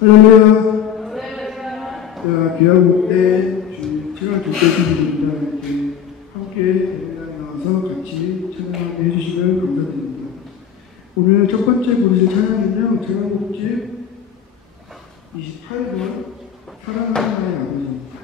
할렐루야. 자, 귀하고 때 제가 둘째 주님입니다. 함께 예배당에 나와서 같이 찬양하게 해주시면 감사드립니다. 오늘 첫 번째 부르실 찬양은요, 제가곡집 28번 사랑하는 나의 아버지입니다.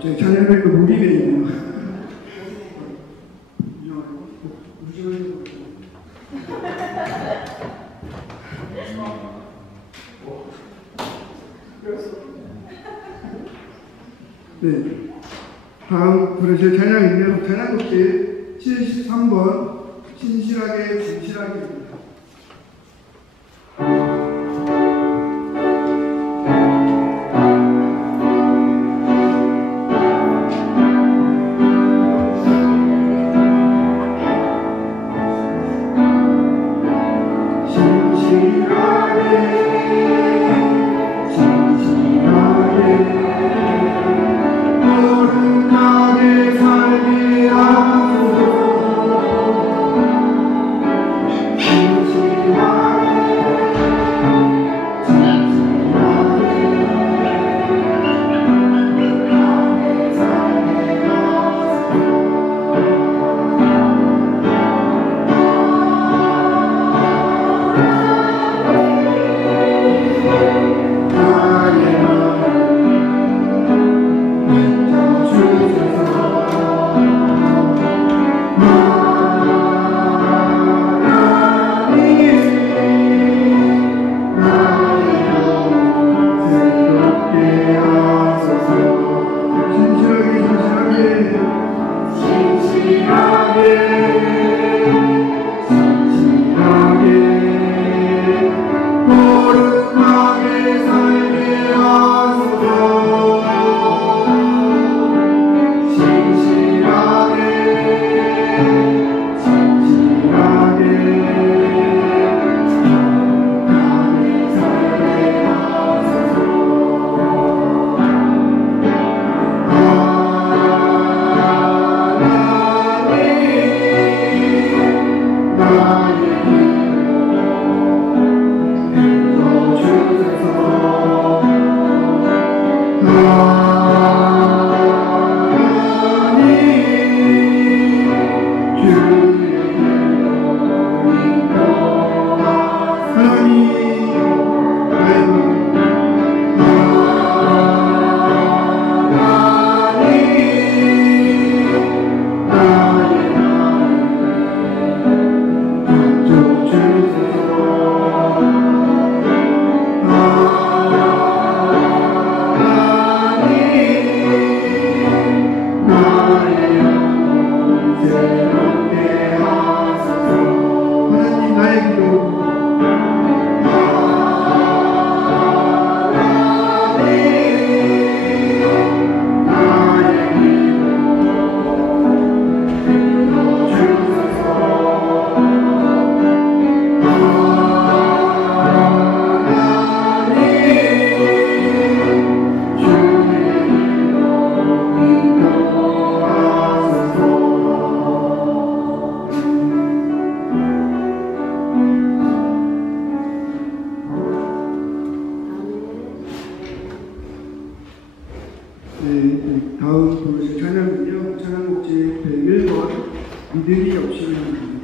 갑자기 찬양하니까 목이 메이네요. 네, 다음 부르실 찬양은요, 찬양곡집 73번 신실하게 진실하게입니다. 살게 하소서. 새롭게 하소서. 하나님 나의 기도 다음 부르실 찬양은요, 찬양곡지 101번 믿음이 없이는 합니다.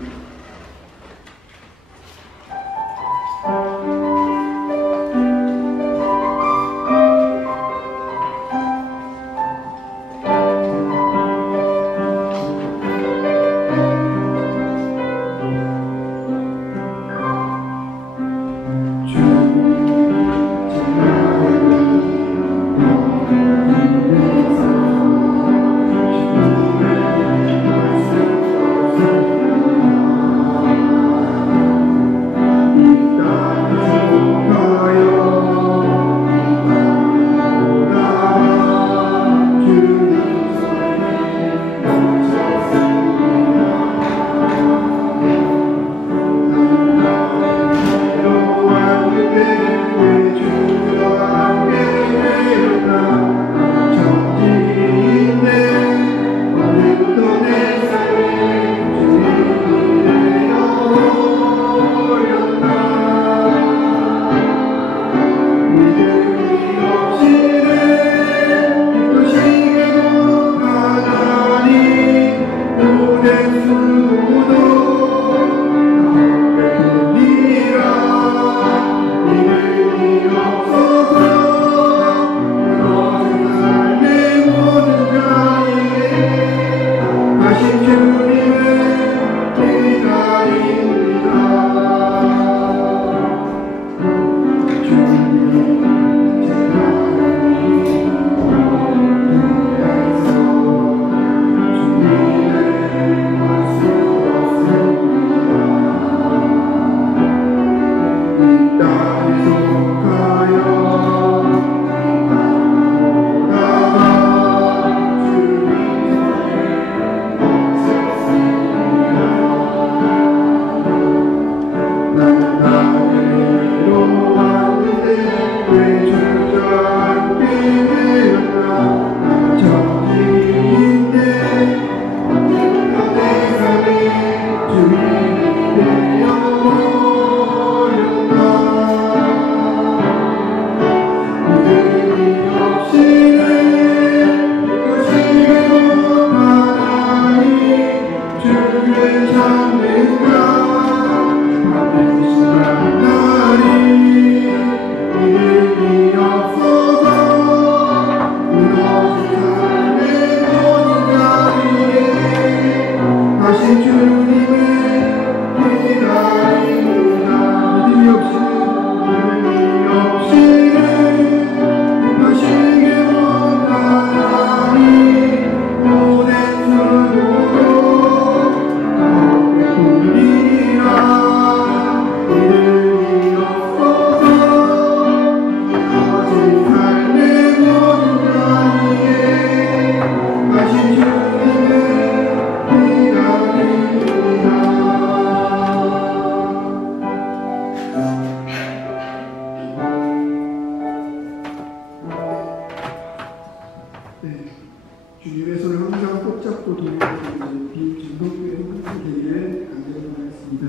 주님의 손을 항상 꼭 잡고 동행하시는 김진동교회 형제에게 간절히 바라겠습니다.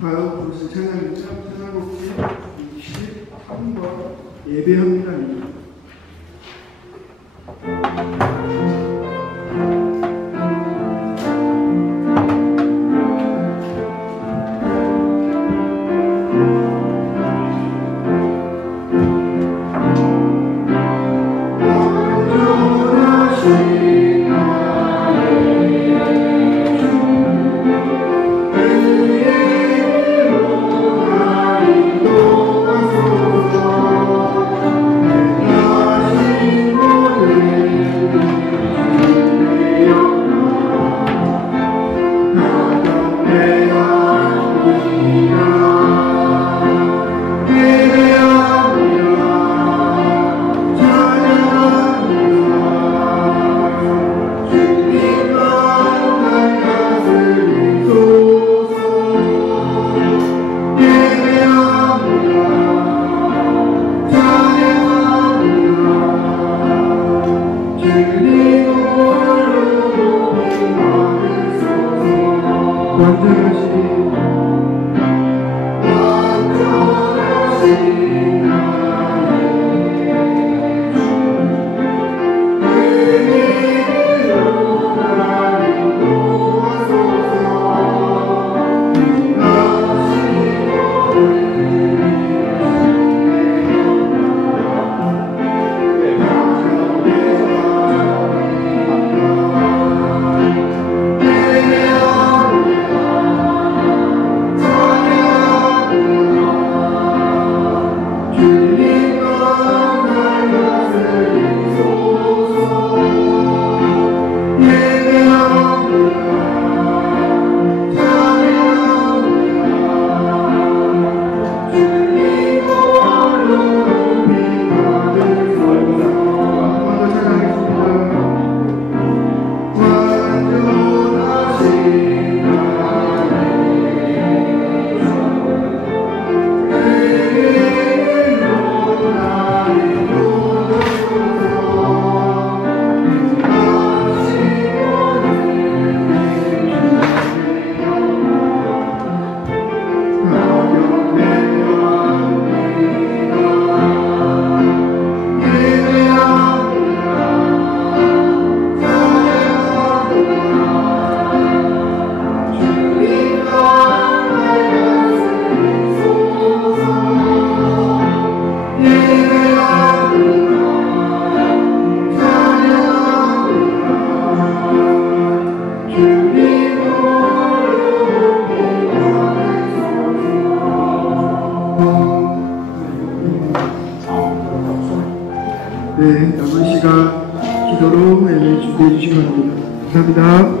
다음 부르실 찬양은요, 찬양곡지 13번 예배합니다입니다. 내 네, 남은 시간 기도로 준비해 주시기 바랍니다. 감사합니다.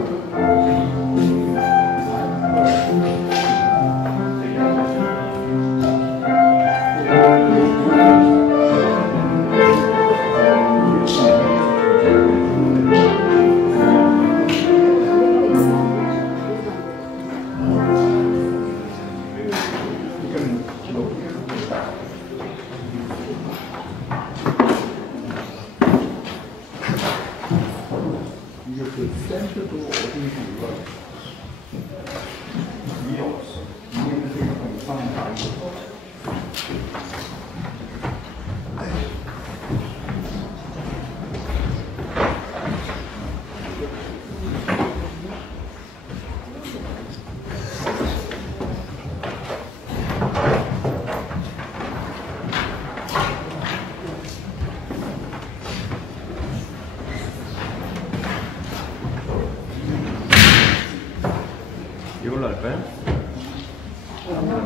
이걸로 할까요?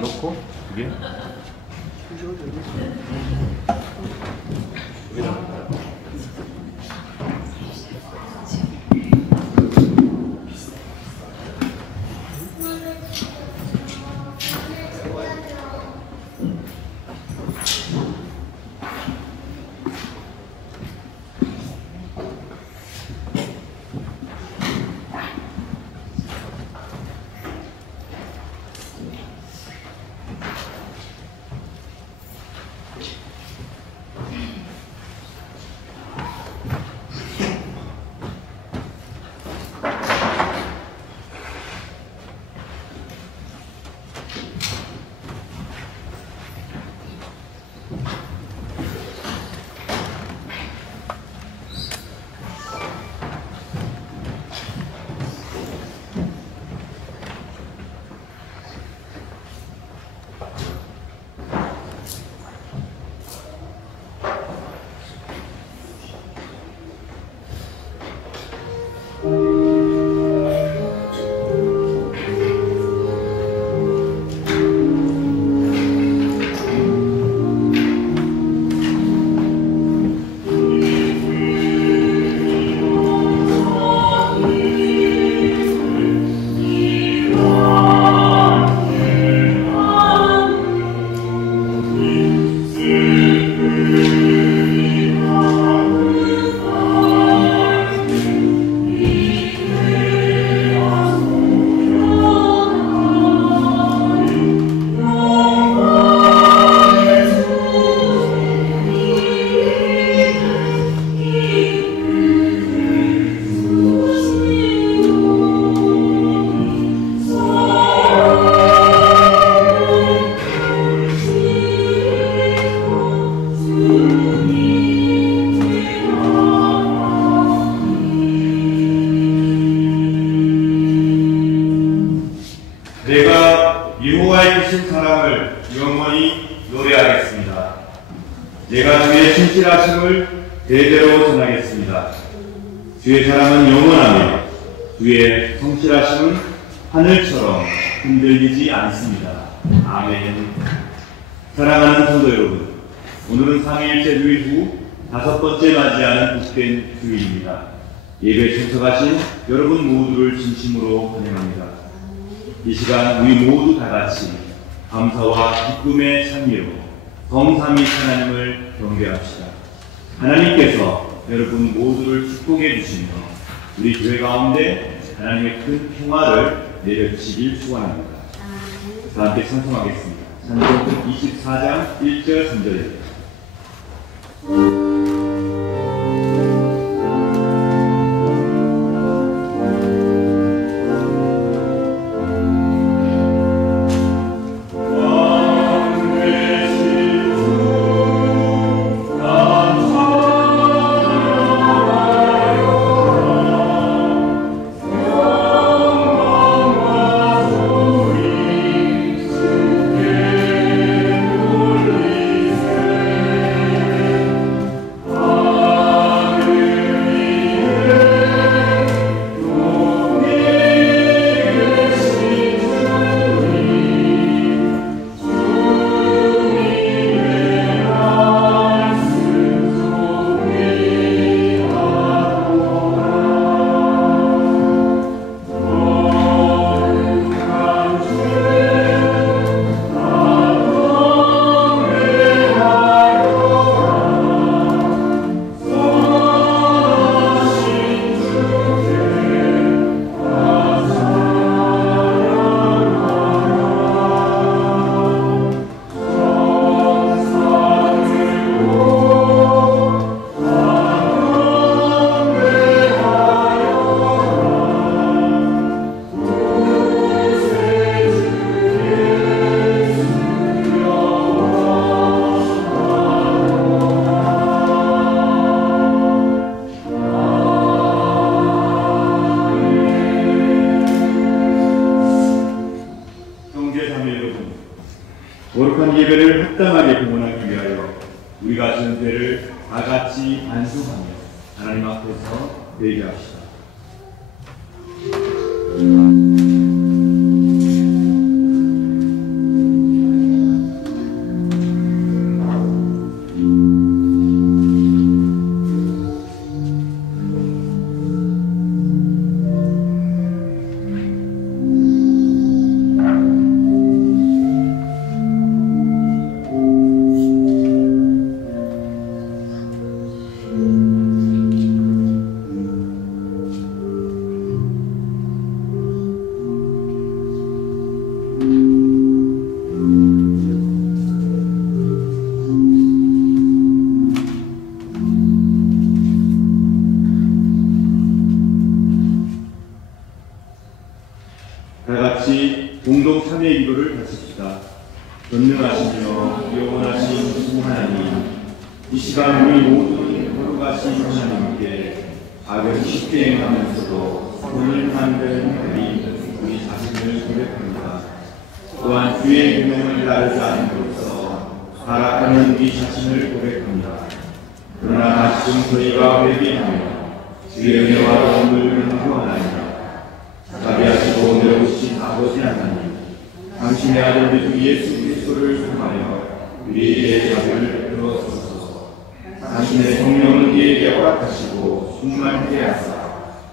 넣고 두 개? 여기다 할까요? 여호와의 크신 사랑을 영원히 노래하겠습니다. 내가 주의 신실하심을 대대로 전하겠습니다. 주의 사랑은 영원하며 주의 성실하심은 하늘처럼 흔들리지 않습니다. 아멘. 사랑하는 성도 여러분, 오늘은 삼위일체 주일 후 5번째 맞이하는 복된 주일입니다. 예배에 참석하신 여러분 모두를 진심으로 환영합니다. 이 시간 우리 모두 다 같이 감사와 기쁨의 찬미로 성삼위 하나님을 경배합시다. 하나님께서 여러분 모두를 축복해 주시며 우리 교회 가운데 하나님의 큰 평화를 내려주시길 소원합니다. 다 함께 찬송하겠습니다. 찬송 24장 1절 3절입니다. 거룩한 예배를 합당하게 공헌하기 위하여 우리가 전제를 다 같이 반성하며 하나님 앞에서 회개합시다. 다같이 공동 참회 기도를 바칩시다. 전능하시며 영원하신 주 하나님, 이 시간 우리 모든 거룩하신 하나님께 악을 쉽게 행하면서도 오늘 만든 우리 자신을 고백합니다. 또한 주의 명령을 따르지 않음으로써 타락하는 우리 자신을 고백합니다. 그러나 지금 저희가 회개하며 주의 은혜와 도움을 구하나이다. 자비하시고 내오신 아버지 하나님, 당신의 아들 우리 주 예수 그리스도를 통하여 우리에게 자비를 베풀어 주소서. 당신의 성령을 우리에게 허락하시고 충만케 하사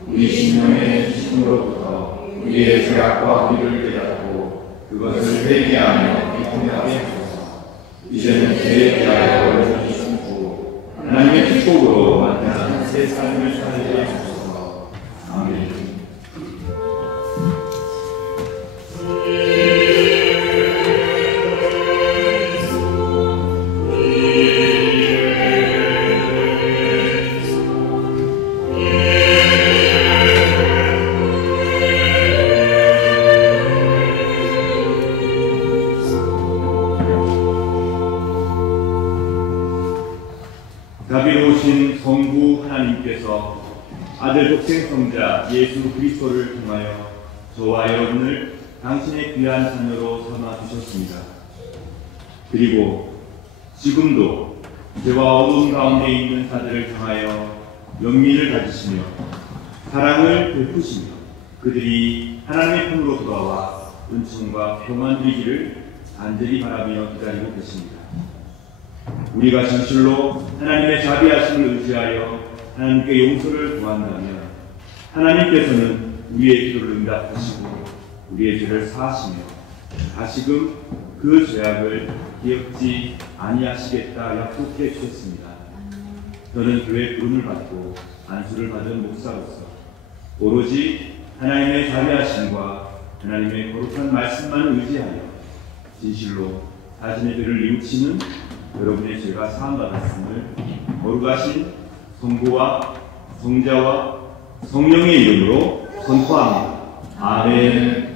우리 심령의 지심으로부터 우리의 죄악과 의를 깨닫고 그것을 회개하며 비통하게 하소서. 이제는 죄에 대하여 얼굴이 숨고 하나님의 축복으로 완전한 새 삶을 살게 하소서. 아멘. 자비로우신 성부 하나님께서 아들 독생성자 예수 그리스도를 통하여 저와 여러분을 당신의 귀한 자녀로 삼아 주셨습니다. 그리고 지금도 죄와 어두운 가운데 있는 자들을 향하여 연민을 가지시며 사랑을 베푸시며 그들이 하나님의 품으로 돌아와 은총과 평안 누리기를 간절히 바라며 기다리고 계십니다. 우리가 진실로 하나님의 자비하심을 의지하여 하나님께 용서를 구한다면 하나님께서는 우리의 기도를 응답하시고 우리의 죄를 사하시며 다시금 그 죄악을 기억지 아니하시겠다 약속해 주셨습니다. 저는 교회 부름을 받고 안수를 받은 목사로서 오로지 하나님의 자비하심과 하나님의 거룩한 말씀만을 의지하여 진실로 자신의 죄를 뉘우치는 여러분의 죄가 사함받았음을 거룩하신 성부와 성자와 성령의 이름으로 선포합니다. 아멘.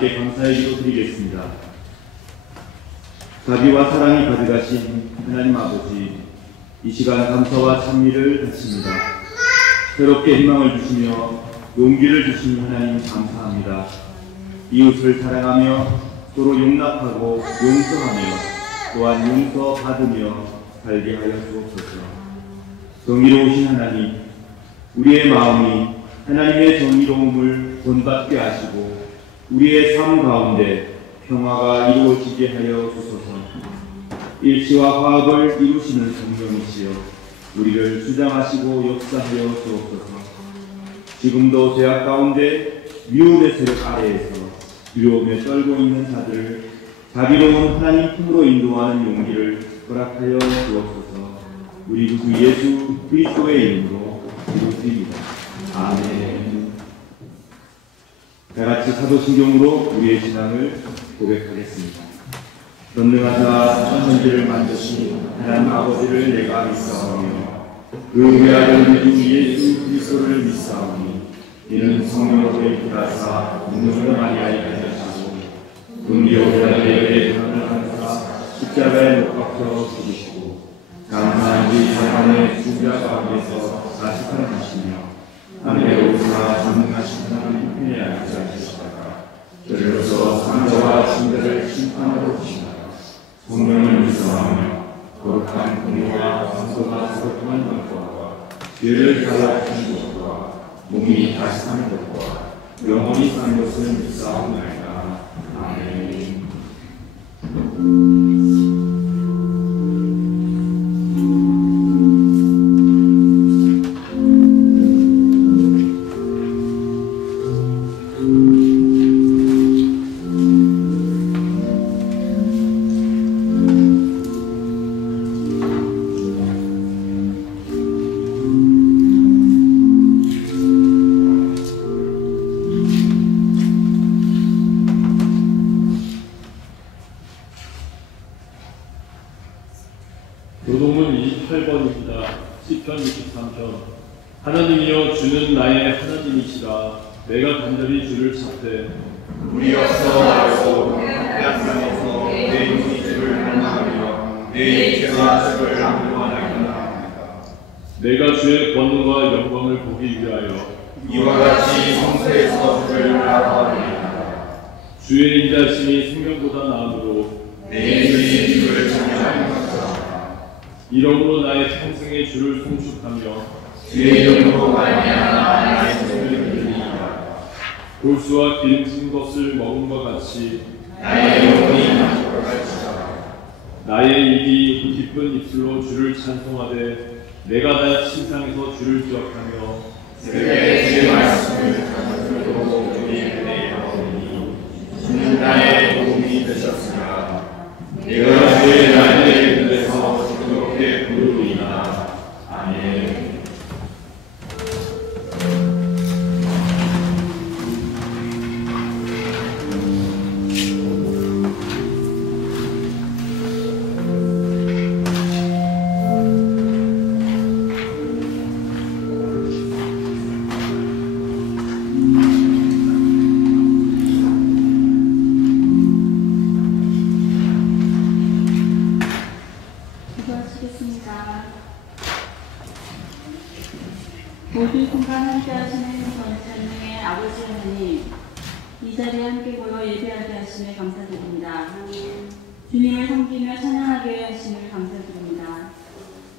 함께 감사의 기도 드리겠습니다. 자비와 사랑이 가득하신 하나님 아버지, 이 시간 감사와 찬미를 바칩니다. 새롭게 희망을 주시며 용기를 주신 하나님 감사합니다. 이웃을 사랑하며 서로 용납하고 용서하며 또한 용서받으며 살게 하여 주옵소서. 정의로우신 하나님, 우리의 마음이 하나님의 정의로움을 본받게 하시고 우리의 삶 가운데 평화가 이루어지게 하여 주소서. 일치와 화합을 이루시는 성령이시여 우리를 수장하시고 역사하여 주옵소서. 지금도 죄악 가운데 미움의 세력 아래에서 두려움에 떨고 있는 자들을 자비로운 하나님 품으로 인도하는 용기를 허락하여 주옵소서. 우리 구주 예수 그리스도의 이름으로 기도드립니다. 아멘. 다같이 사도신경으로 우리의 신앙을 고백하겠습니다. 전능하사 천지를 만드신 하나님 아버지를 내가 믿사오며 그 외아들 우리 주 예수 그리스도를 믿사오니 이는 성령으로 인하사 눈물을 많이 하게 하시고 금리오라의 하늘 하사 십자가에 못 박혀 죽으시고 감사한 이 사랑의 주자 가운데서 다시 살아나시며 하늘에 오사 전능하신 하나님 편에 앉으시다가 저리로서 상자와 신들을 심판하러 오시다가 성령을 믿사오며 거룩한 공로와 성소가 거룩한 것과 죄를 사하신 것과 몸이 다시 사는 것과 영원히 사는 것을 믿사옵나이다. 아멘. 교동문 28번입니다. 시편 63편. 하나님이여 주는 나의 하나님이시라. 내가 간절히 주를 찾되 우리여서 알고 하나님 땅에서 내 눈이 주를 닮아하며 내 죄와 죄를 안구하나이다. 내가 주의 권능과 영광을 보기 위하여 이와 같이 성소에서 주를 바라보리이다. 주의 인자심이 생명보다 나음으로 내 주의 주를 찬양하는 것이다. 이러므로 나의 평생의 주를 송축하며 주의 이름으로 말미암아 나의 손을 들리리이다. 골수와 기름진 것을 먹음과 같이 나의 영혼이 만족할 것이다. 나의 입이 기쁜 입술로 주를 찬송하되 내가 다 침상에서 주를 기억하며 새벽에 주의 말씀을 듣고 우리의 내어오니 주는 나의 도움이 되셨으나 내가 주의 날개에 들에서 그렇게 부르리이다. 아멘. 모두 순간 함께 하시는 전능의 아버지 하나님, 이 자리에 함께 모여 예배하게 하심을 감사드립니다. 주님을 섬기며 찬양하게 하심을 감사드립니다.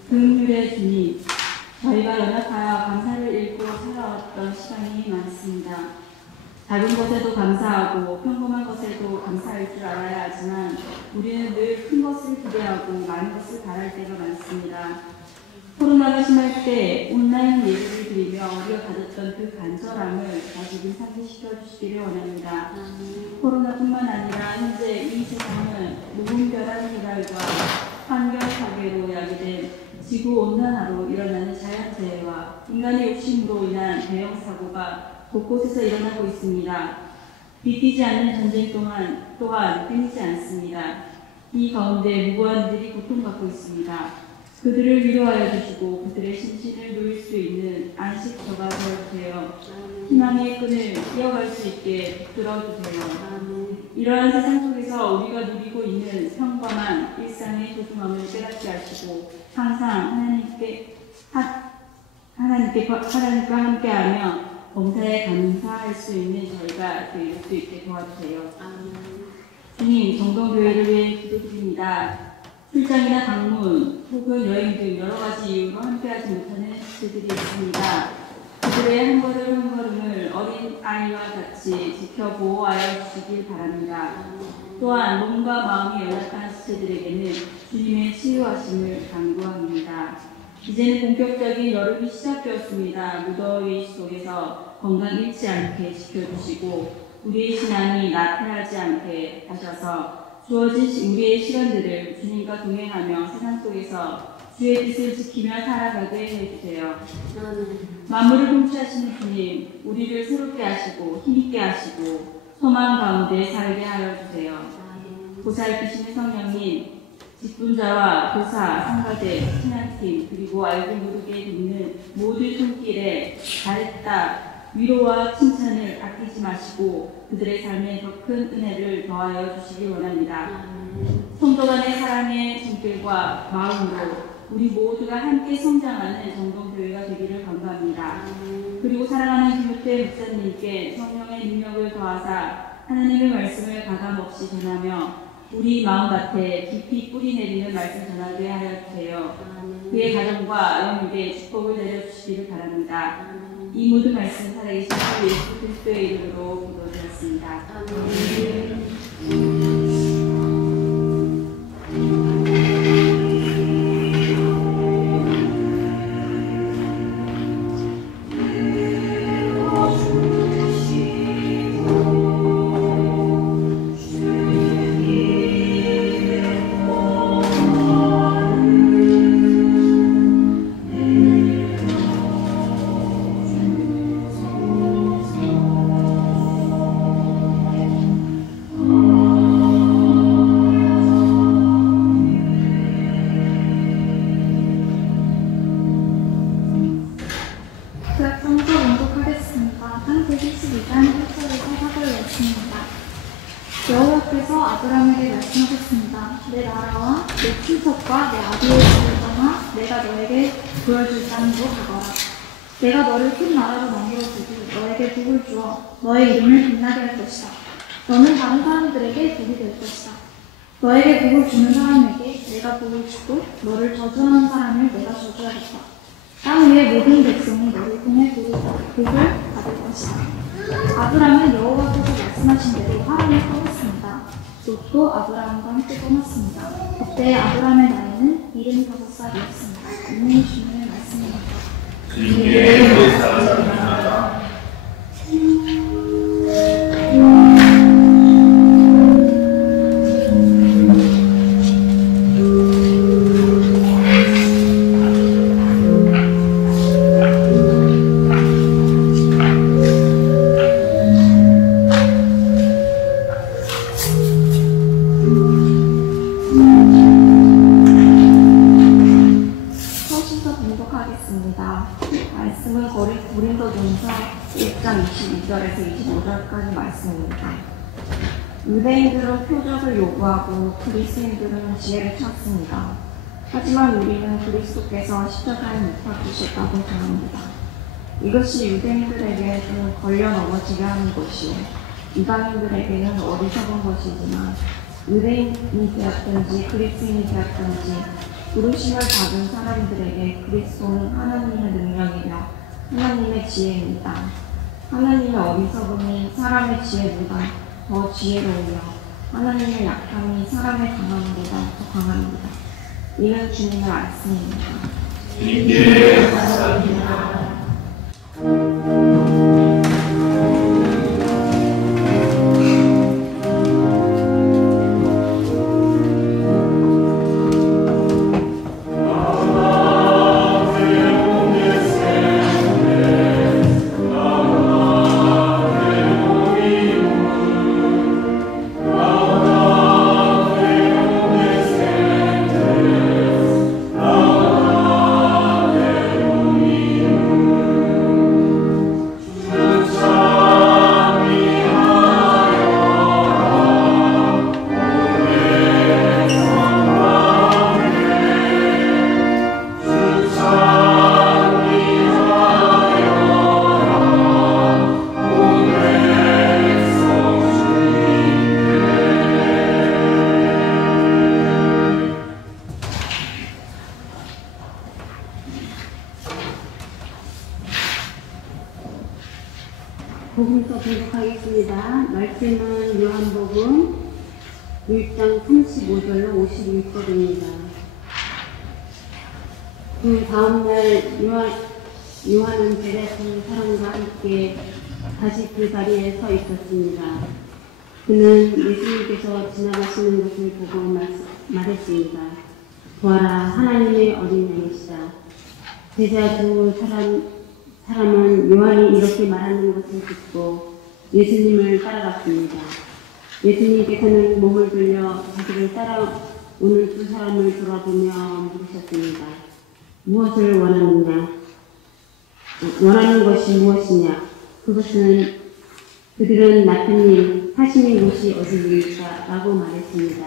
긍휼의 주님, 저희가 연합하여 감사를 읽고 살아왔던 시간이 많습니다. 작은 것에도 감사하고 평범한 것에도 감사할 줄 알아야 하지만 우리는 늘 큰 것을 기대하고 많은 것을 바랄 때가 많습니다. 코로나가 심할 때 온라인 예배를 드리며 우리가 가졌던 그 간절함을 다시금 상기시켜 주시기를 원합니다. 코로나뿐만 아니라 현재 이 세상은 무분별한 개발과 환경 파괴로 야기된 지구온난화로 일어나는 자연재해와 인간의 욕심으로 인한 대형 사고가 곳곳에서 일어나고 있습니다. 믿기지 않는 전쟁 또한 끊이지 않습니다. 이 가운데 무고한 이들이 고통받고 있습니다. 그들을 위로하여 주시고 그들의 심신을 누릴 수 있는 안식처가 되어주세요. 희망의 끈을 이어갈 수 있게 붙들어주세요. 이러한 세상 속에서 우리가 누리고 있는 평범한 일상의 소중함을 깨닫게 하시고 항상 하나님과 함께하며 범사에 감사할 수 있는 저희가 될 수 있게 도와주세요. 주님, 정동교회를 위해 기도드립니다. 출장이나 방문 혹은 여행 등 여러 가지 이유로 함께하지 못하는 시체들이 있습니다. 그들의 한 걸음 한 걸음을 어린 아이와 같이 지켜 보호하여 주시길 바랍니다. 또한 몸과 마음이 연약한 시체들에게는 주님의 치유하심을 간구합니다. 이제는 본격적인 여름이 시작되었습니다. 무더위 속에서 건강 잃지 않게 지켜주시고 우리의 신앙이 나태하지 않게 하셔서 주어진 우리의 시간들을 주님과 동행하며 세상 속에서 주의 뜻을 지키며 살아가게 해주세요. 만물을 통치하시는 주님, 우리를 새롭게 하시고 힘있게 하시고 소망 가운데 살게 하여 주세요. 보살피시는 성령님, 직분자와 교사, 성가대, 신학팀 그리고 알고 모르게 듣는 모든 손길에 잘했다 위로와 칭찬을 아끼지 마시고 그들의 삶에 더 큰 은혜를 더하여 주시기 원합니다. 성도 간의 사랑의 손길과 마음으로 우리 모두가 함께 성장하는 정동교회가 되기를 간구합니다. 그리고 사랑하는 김우태 목사님께 성령의 능력을 더하사 하나님의 말씀을 가감없이 전하며 우리 마음밭에 깊이 뿌리 내리는 말씀 전하게 하여 주세요. 그의 가정과 영육에 축복을 내려주시기를 바랍니다. 이 모든 말씀 살아계신 주 예수 그리스도의 이름으로 기도드렸습니다. 여호와께서 아브라함에게 말씀하셨습니다. 내 나라와 내 친척과 내 아비의 집을 떠나 내가 너에게 보여줄 땅으로 가거라. 내가 너를 큰 나라로 만들어주고 너에게 복을 주어 너의 이름을 빛나게 할 것이다. 너는 다른 사람들에게 복이 될 것이다. 너에게 복을 주는 사람에게 내가 복을 주고 너를 저주하는 사람을 내가 저주하겠다. 땅 위의 모든 백성이 너를 통해 복을 받을 것이다. 아브람은 여호와께서 말씀하신 대로 하란을 떠났습니다. 롯도 아브람과 함께 떠났습니다. 그때 아브람의 나이는 75살이었습니다. 이는 주님의 말씀. 주님께 감사합니다. 말씀은 고린도전서 1장 22절에서 25절까지 말씀입니다. 유대인들은 표적을 요구하고 그리스인들은 지혜를 찾습니다. 하지만 우리는 그리스도께서 십자가에 못 박히셨다고 전합니다. 이것이 유대인들에게는 걸려 넘어지게 하는 것이요 이방인들에게는 어리석은 것이지만 유대인이 되었든지 그리스인이 되었든지 부르심을 받은 사람들에게 그리스도는 하나님의 능력이며 하나님의 지혜입니다. 하나님의 어리석음이 사람의 지혜보다 더 지혜로우며 하나님의 약함이 사람의 강함보다 더 강합니다. 이는 주님의 말씀입니다. 주님께 감사합니다. 복음서 공독하겠습니다. 말씀은 요한복음 1장 35절로 51절입니다. 그 다음날 요한은 제자들 사람과 함께 다시 그 자리에 서 있었습니다. 그는 예수님께서 지나가시는 것을 보고 말했습니다. 보아라, 하나님의 어린 양이시다. 제자 두 사람은 요한이 이렇게 말하는 것을 듣고 예수님을 따라갔습니다. 예수님께서는 몸을 들려 자기를 따라오는 두 사람을 돌아보며 물으셨습니다. 무엇을 원하느냐? 원하는 것이 무엇이냐? 그들은 납비님, 하시는 곳이 어디입니까? 라고 말했습니다.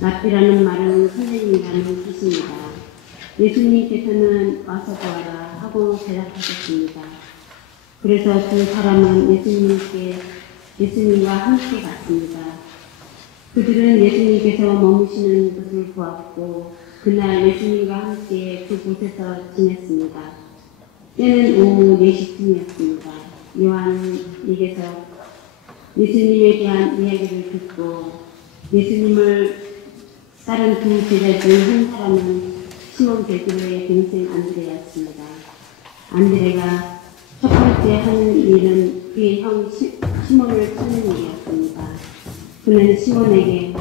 납비라는 말은 선생님이라는 뜻입니다. 예수님께서는 와서 보아라 하고 대답하셨습니다. 그래서 그 사람은 예수님과 함께 갔습니다. 그들은 예수님께서 머무시는 것을 보았고 그날 예수님과 함께 그곳에서 지냈습니다. 때는 오후 4시쯤이었습니다. 요한에게서 예수님에 대한 이야기를 듣고 예수님을 따른 두 제자 중 한 사람은 시몬 베드로의 동생 안드레였습니다. 안드레가 첫 번째 하는 일은 그의 형 시몬을 찾는 일이었습니다. 그는 시몬에게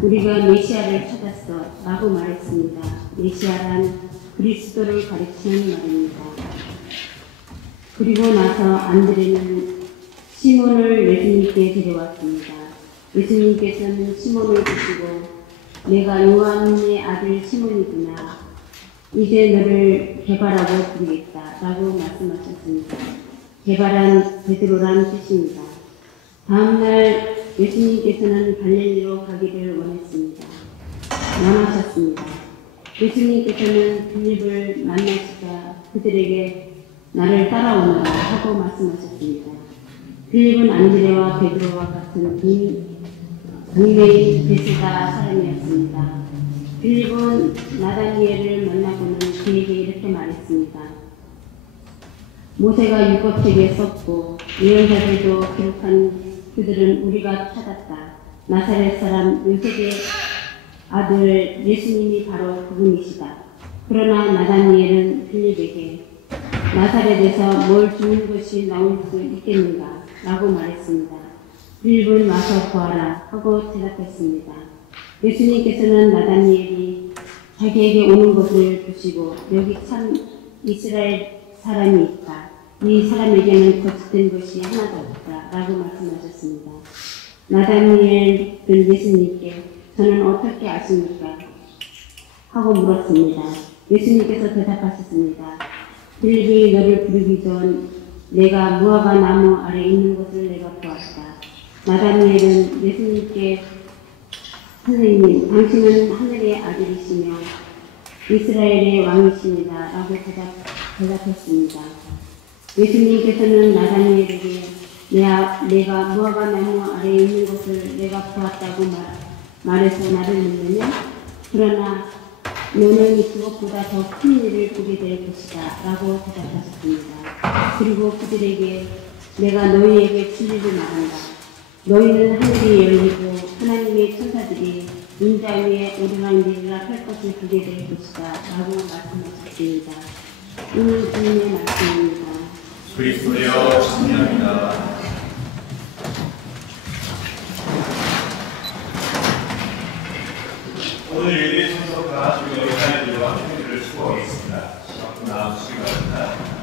우리가 메시아를 찾았어 라고 말했습니다. 메시아란 그리스도를 가리키는 말입니다. 그리고 나서 안드레는 시몬을 예수님께 데려왔습니다. 예수님께서는 시몬을 보시고 내가 요한의 아들 시몬이구나. 이제 너를 게바라고 부르겠다. 라고 말씀하셨습니다. 게바란 베드로란 뜻입니다. 다음날 예수님께서는 갈릴리로 가기를 원하셨습니다. 예수님께서는 빌립을 만나시자 그들에게 나를 따라오너라 하고 말씀하셨습니다. 빌립은 안드레와 베드로와 같은 동네인 베스다 사람이었습니다. 빌립은 나다니엘을 만나고는 그에게 이렇게 말했습니다. 모세가 율법책에 썼고 예언자들도 기록한 그들은 우리가 찾았다. 나사렛 사람 요셉의 아들 예수님이 바로 그분이시다. 그러나 나다니엘은 빌립에게 나사렛에서 뭘 좋은 것이 나올 수 있겠는가? 라고 말했습니다. 빌립은 와서 보아라 하고 대답했습니다. 예수님께서는 나다니엘이 자기에게 오는 것을 보시고 여기 참 이스라엘 사람이 있다. 이 사람에게는 거짓된 것이 하나도 없다. 라고 말씀하셨습니다. 나다니엘은 예수님께 저는 어떻게 아십니까? 하고 물었습니다. 예수님께서 대답하셨습니다. 빌립이 너를 부르기 전 내가 무화과 나무 아래 있는 것을 내가 보았다. 나다니엘은 예수님께 선생님, 당신은 하늘의 아들이시며 이스라엘의 왕이십니다. 라고 대답했습니다. 예수님께서는 나다니엘에게 내가 무화과 나무 아래에 있는 것을 내가 보았다고 말해서 나를 믿느냐? 그러나 너는 그것보다 더 큰 일을 보게 될 것이다. 라고 대답하셨습니다. 그리고 그들에게 내가 너희에게 진리를 말한다. 너희는 하늘이 열리고 하나님의 천사들이 인자 위에 오르락내리락 할 것을 보게 될 것이다. 라고 말씀하셨습니다. 오늘 주님의 말씀입니다. 그리스도여 찬양합니다. 오늘 예배 참석한 우리 어린아이들과 학생들을 수고하겠습니다. 시간 나와주시기 바랍니다.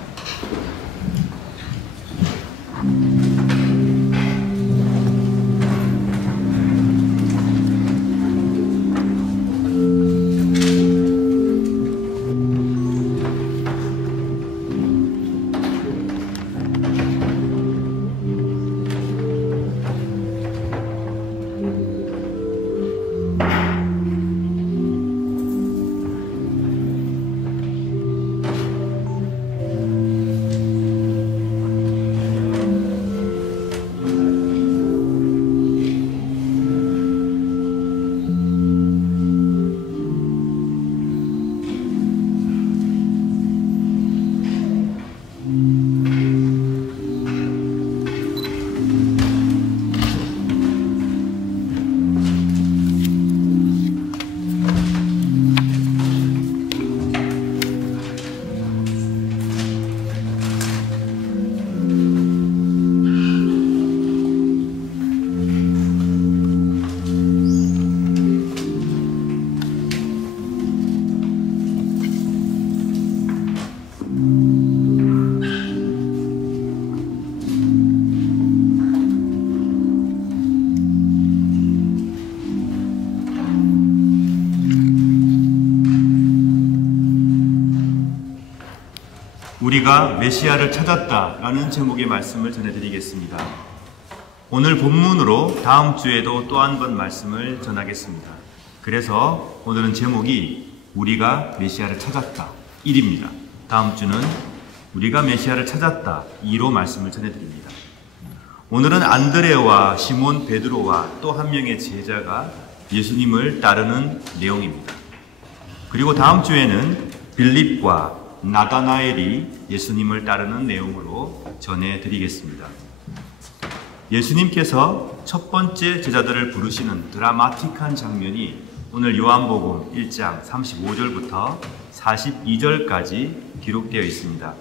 우리가 메시아를 찾았다라는 제목의 말씀을 전해드리겠습니다. 오늘 본문으로 다음 주에도 또 한 번 말씀을 전하겠습니다. 그래서 오늘은 제목이 우리가 메시아를 찾았다 1입니다. 다음 주는 우리가 메시아를 찾았다 2로 말씀을 전해드립니다. 오늘은 안드레와 시몬 베드로와 또 한 명의 제자가 예수님을 따르는 내용입니다. 그리고 다음 주에는 빌립과 나다나엘이 예수님을 따르는 내용으로 전해드리겠습니다. 예수님께서 첫 번째 제자들을 부르시는 드라마틱한 장면이 오늘 요한복음 1장 35절부터 42절까지 기록되어 있습니다.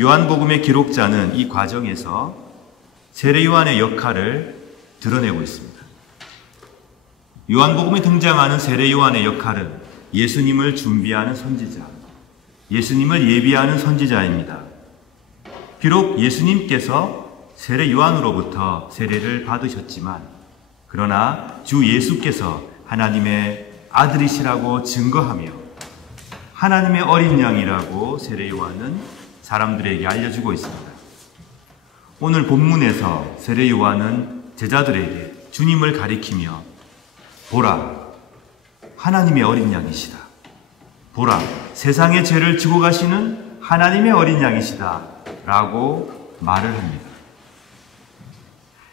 요한복음의 기록자는 이 과정에서 세례 요한의 역할을 드러내고 있습니다. 요한복음에 등장하는 세례 요한의 역할은 예수님을 준비하는 선지자, 예수님을 예비하는 선지자입니다. 비록 예수님께서 세례 요한으로부터 세례를 받으셨지만 그러나 주 예수께서 하나님의 아들이시라고 증거하며 하나님의 어린 양이라고 세례 요한은 사람들에게 알려주고 있습니다. 오늘 본문에서 세례 요한은 제자들에게 주님을 가리키며 보라, 하나님의 어린 양이시다. 보라, 세상의 죄를 지고 가시는 하나님의 어린 양이시다 라고 말을 합니다.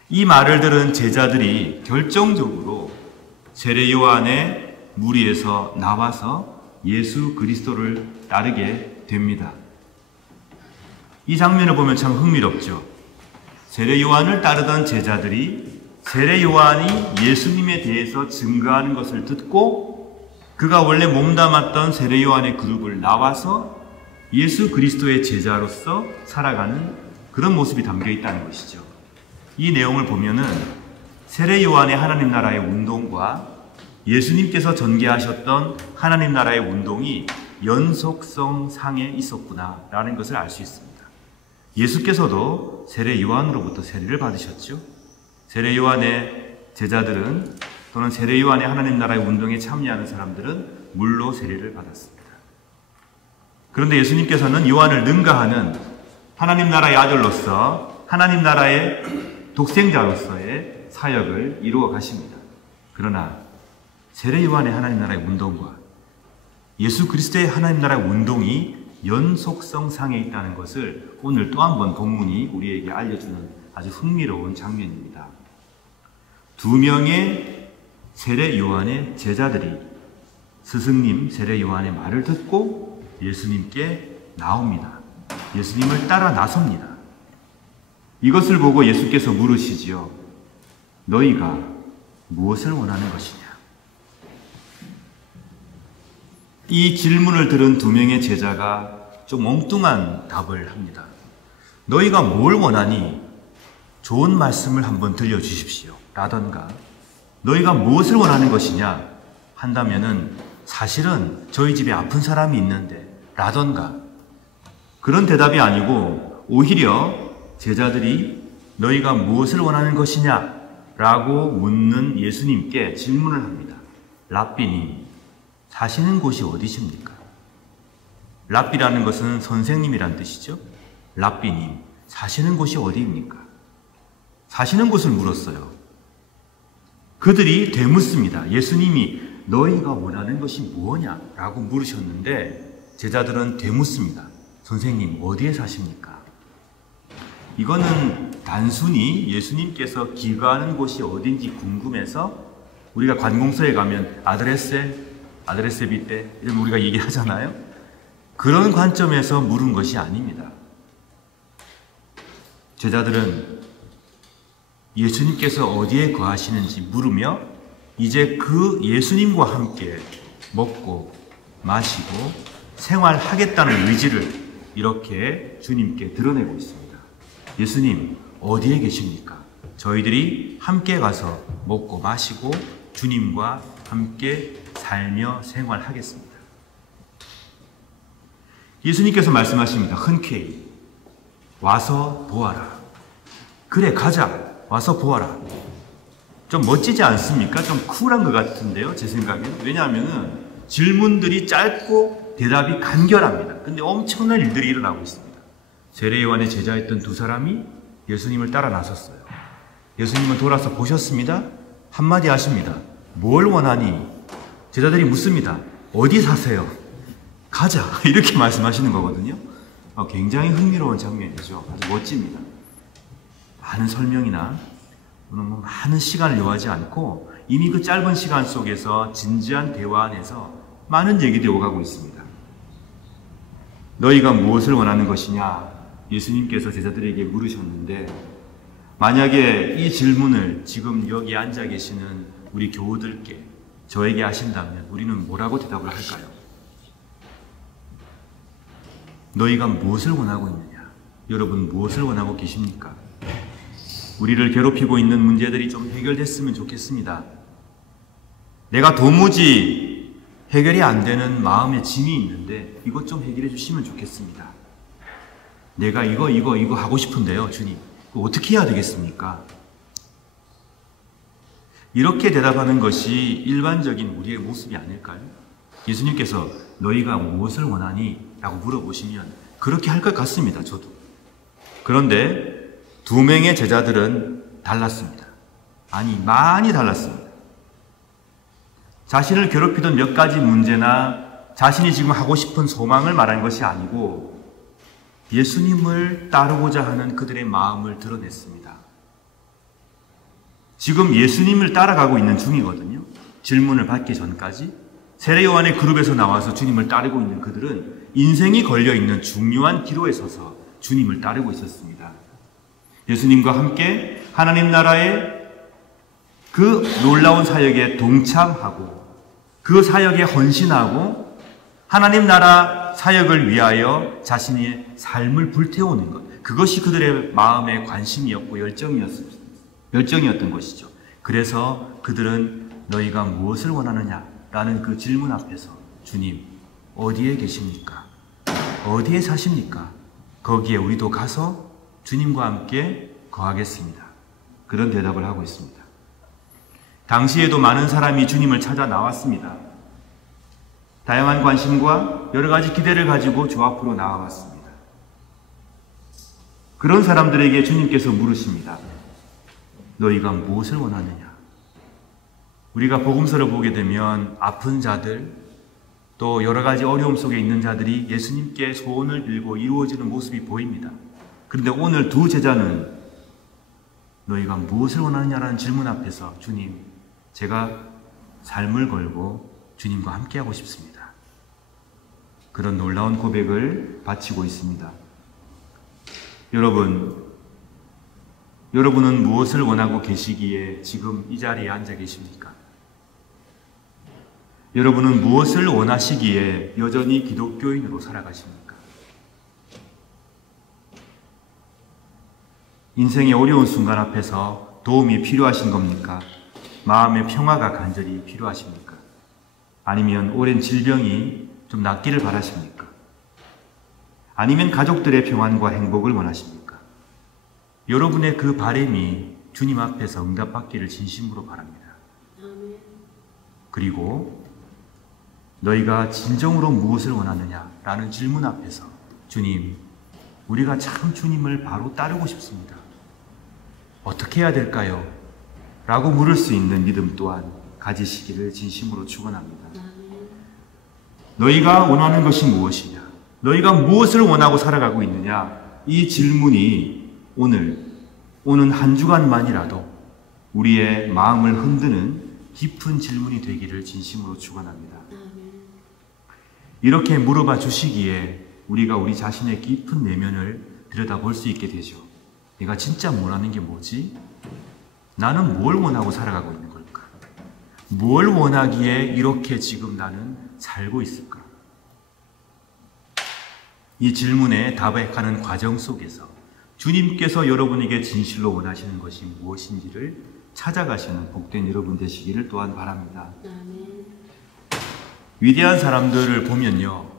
이 말을 들은 제자들이 결정적으로 세례 요한의 무리에서 나와서 예수 그리스도를 따르게 됩니다. 이 장면을 보면 참 흥미롭죠. 세례 요한을 따르던 제자들이 세례 요한이 예수님에 대해서 증거하는 것을 듣고 그가 원래 몸담았던 세례 요한의 그룹을 나와서 예수 그리스도의 제자로서 살아가는 그런 모습이 담겨 있다는 것이죠. 이 내용을 보면은 세례 요한의 하나님 나라의 운동과 예수님께서 전개하셨던 하나님 나라의 운동이 연속성 상에 있었구나라는 것을 알 수 있습니다. 예수께서도 세례 요한으로부터 세례를 받으셨죠. 세례 요한의 제자들은 또는 세례 요한의 하나님 나라의 운동에 참여하는 사람들은 물로 세례를 받았습니다. 그런데 예수님께서는 요한을 능가하는 하나님 나라의 아들로서 하나님 나라의 독생자로서의 사역을 이루어 가십니다. 그러나 세례 요한의 하나님 나라의 운동과 예수 그리스도의 하나님 나라의 운동이 연속성상에 있다는 것을 오늘 또 한 번 본문이 우리에게 알려주는 아주 흥미로운 장면입니다. 두 명의 세례 요한의 제자들이 스승님 세례 요한의 말을 듣고 예수님께 나옵니다. 예수님을 따라 나섭니다. 이것을 보고 예수께서 물으시지요. 너희가 무엇을 원하는 것이냐? 이 질문을 들은 두 명의 제자가 좀 엉뚱한 답을 합니다. 너희가 뭘 원하니? 좋은 말씀을 한번 들려주십시오. 라던가 너희가 무엇을 원하는 것이냐? 한다면은 사실은 저희 집에 아픈 사람이 있는데 라던가 그런 대답이 아니고 오히려 제자들이 너희가 무엇을 원하는 것이냐? 라고 묻는 예수님께 질문을 합니다. 랍비님, 사시는 곳이 어디십니까? 랍비라는 것은 선생님이란 뜻이죠. 랍비님, 사시는 곳이 어디입니까? 사시는 곳을 물었어요. 그들이 되묻습니다. 예수님이 너희가 원하는 것이 뭐냐? 라고 물으셨는데 제자들은 되묻습니다. 선생님, 어디에 사십니까? 이거는 단순히 예수님께서 기거하는 곳이 어딘지 궁금해서 우리가 관공서에 가면 아드레세 비때 이런 우리가 얘기하잖아요. 그런 관점에서 물은 것이 아닙니다. 제자들은 예수님께서 어디에 거하시는지 물으며 이제 그 예수님과 함께 먹고 마시고 생활하겠다는 의지를 이렇게 주님께 드러내고 있습니다. 예수님, 어디에 계십니까? 저희들이 함께 가서 먹고 마시고 주님과 함께 살며 생활하겠습니다. 예수님께서 말씀하십니다. 흔쾌히 와서 보아라. 그래, 가자. 와서 보아라. 좀 멋지지 않습니까? 좀 쿨한 것 같은데요, 제 생각에는. 왜냐하면 질문들이 짧고 대답이 간결합니다. 근데 엄청난 일들이 일어나고 있습니다. 세례 요한의 제자였던 두 사람이 예수님을 따라 나섰어요. 예수님은 돌아서 보셨습니다. 한마디 하십니다. 뭘 원하니? 제자들이 묻습니다. 어디 사세요? 가자. 이렇게 말씀하시는 거거든요. 굉장히 흥미로운 장면이죠. 아주 멋집니다. 많은 설명이나 많은 시간을 요하지 않고 이미 그 짧은 시간 속에서 진지한 대화 안에서 많은 얘기들이 오가고 있습니다. 너희가 무엇을 원하는 것이냐? 예수님께서 제자들에게 물으셨는데 만약에 이 질문을 지금 여기 앉아 계시는 우리 교우들께 저에게 하신다면 우리는 뭐라고 대답을 할까요? 너희가 무엇을 원하고 있느냐? 여러분 무엇을 원하고 계십니까? 우리를 괴롭히고 있는 문제들이 좀 해결됐으면 좋겠습니다. 내가 도무지 해결이 안 되는 마음의 짐이 있는데 이것 좀 해결해 주시면 좋겠습니다. 내가 이거 하고 싶은데요, 주님. 어떻게 해야 되겠습니까? 이렇게 대답하는 것이 일반적인 우리의 모습이 아닐까요? 예수님께서 너희가 무엇을 원하니? 라고 물어보시면 그렇게 할 것 같습니다, 저도. 그런데 두 명의 제자들은 달랐습니다. 아니, 많이 달랐습니다. 자신을 괴롭히던 몇 가지 문제나 자신이 지금 하고 싶은 소망을 말한 것이 아니고 예수님을 따르고자 하는 그들의 마음을 드러냈습니다. 지금 예수님을 따라가고 있는 중이거든요. 질문을 받기 전까지. 세례 요한의 그룹에서 나와서 주님을 따르고 있는 그들은 인생이 걸려있는 중요한 기로에 서서 주님을 따르고 있었습니다. 예수님과 함께 하나님 나라의 그 놀라운 사역에 동참하고 그 사역에 헌신하고 하나님 나라 사역을 위하여 자신의 삶을 불태우는 것, 그것이 그들의 마음의 관심이었고 열정이었던 것이죠. 그래서 그들은 너희가 무엇을 원하느냐라는 그 질문 앞에서 주님, 어디에 계십니까? 어디에 사십니까? 거기에 우리도 가서 주님과 함께 거하겠습니다. 그런 대답을 하고 있습니다. 당시에도 많은 사람이 주님을 찾아 나왔습니다. 다양한 관심과 여러 가지 기대를 가지고 주 앞으로 나아왔습니다. 그런 사람들에게 주님께서 물으십니다. 너희가 무엇을 원하느냐? 우리가 복음서를 보게 되면 아픈 자들, 또 여러 가지 어려움 속에 있는 자들이 예수님께 소원을 빌고 이루어지는 모습이 보입니다. 그런데 오늘 두 제자는 너희가 무엇을 원하느냐라는 질문 앞에서 주님, 제가 삶을 걸고 주님과 함께하고 싶습니다. 그런 놀라운 고백을 바치고 있습니다. 여러분은 무엇을 원하고 계시기에 지금 이 자리에 앉아 계십니까? 여러분은 무엇을 원하시기에 여전히 기독교인으로 살아가십니까? 인생의 어려운 순간 앞에서 도움이 필요하신 겁니까? 마음의 평화가 간절히 필요하십니까? 아니면 오랜 질병이 좀 낫기를 바라십니까? 아니면 가족들의 평안과 행복을 원하십니까? 여러분의 그 바람이 주님 앞에서 응답받기를 진심으로 바랍니다. 그리고 너희가 진정으로 무엇을 원하느냐라는 질문 앞에서 주님, 우리가 참 주님을 바로 따르고 싶습니다. 어떻게 해야 될까요? 라고 물을 수 있는 믿음 또한 가지시기를 진심으로 축원합니다. 너희가 원하는 것이 무엇이냐? 너희가 무엇을 원하고 살아가고 있느냐? 이 질문이 오는 한 주간만이라도 우리의 마음을 흔드는 깊은 질문이 되기를 진심으로 축원합니다. 이렇게 물어봐 주시기에 우리가 우리 자신의 깊은 내면을 들여다볼 수 있게 되죠. 내가 진짜 원하는 게 뭐지? 나는 뭘 원하고 살아가고 있는 걸까? 뭘 원하기에 이렇게 지금 나는 살고 있을까? 이 질문에 답해가는 과정 속에서 주님께서 여러분에게 진실로 원하시는 것이 무엇인지를 찾아가시는 복된 여러분 되시기를 또한 바랍니다. 위대한 사람들을 보면요,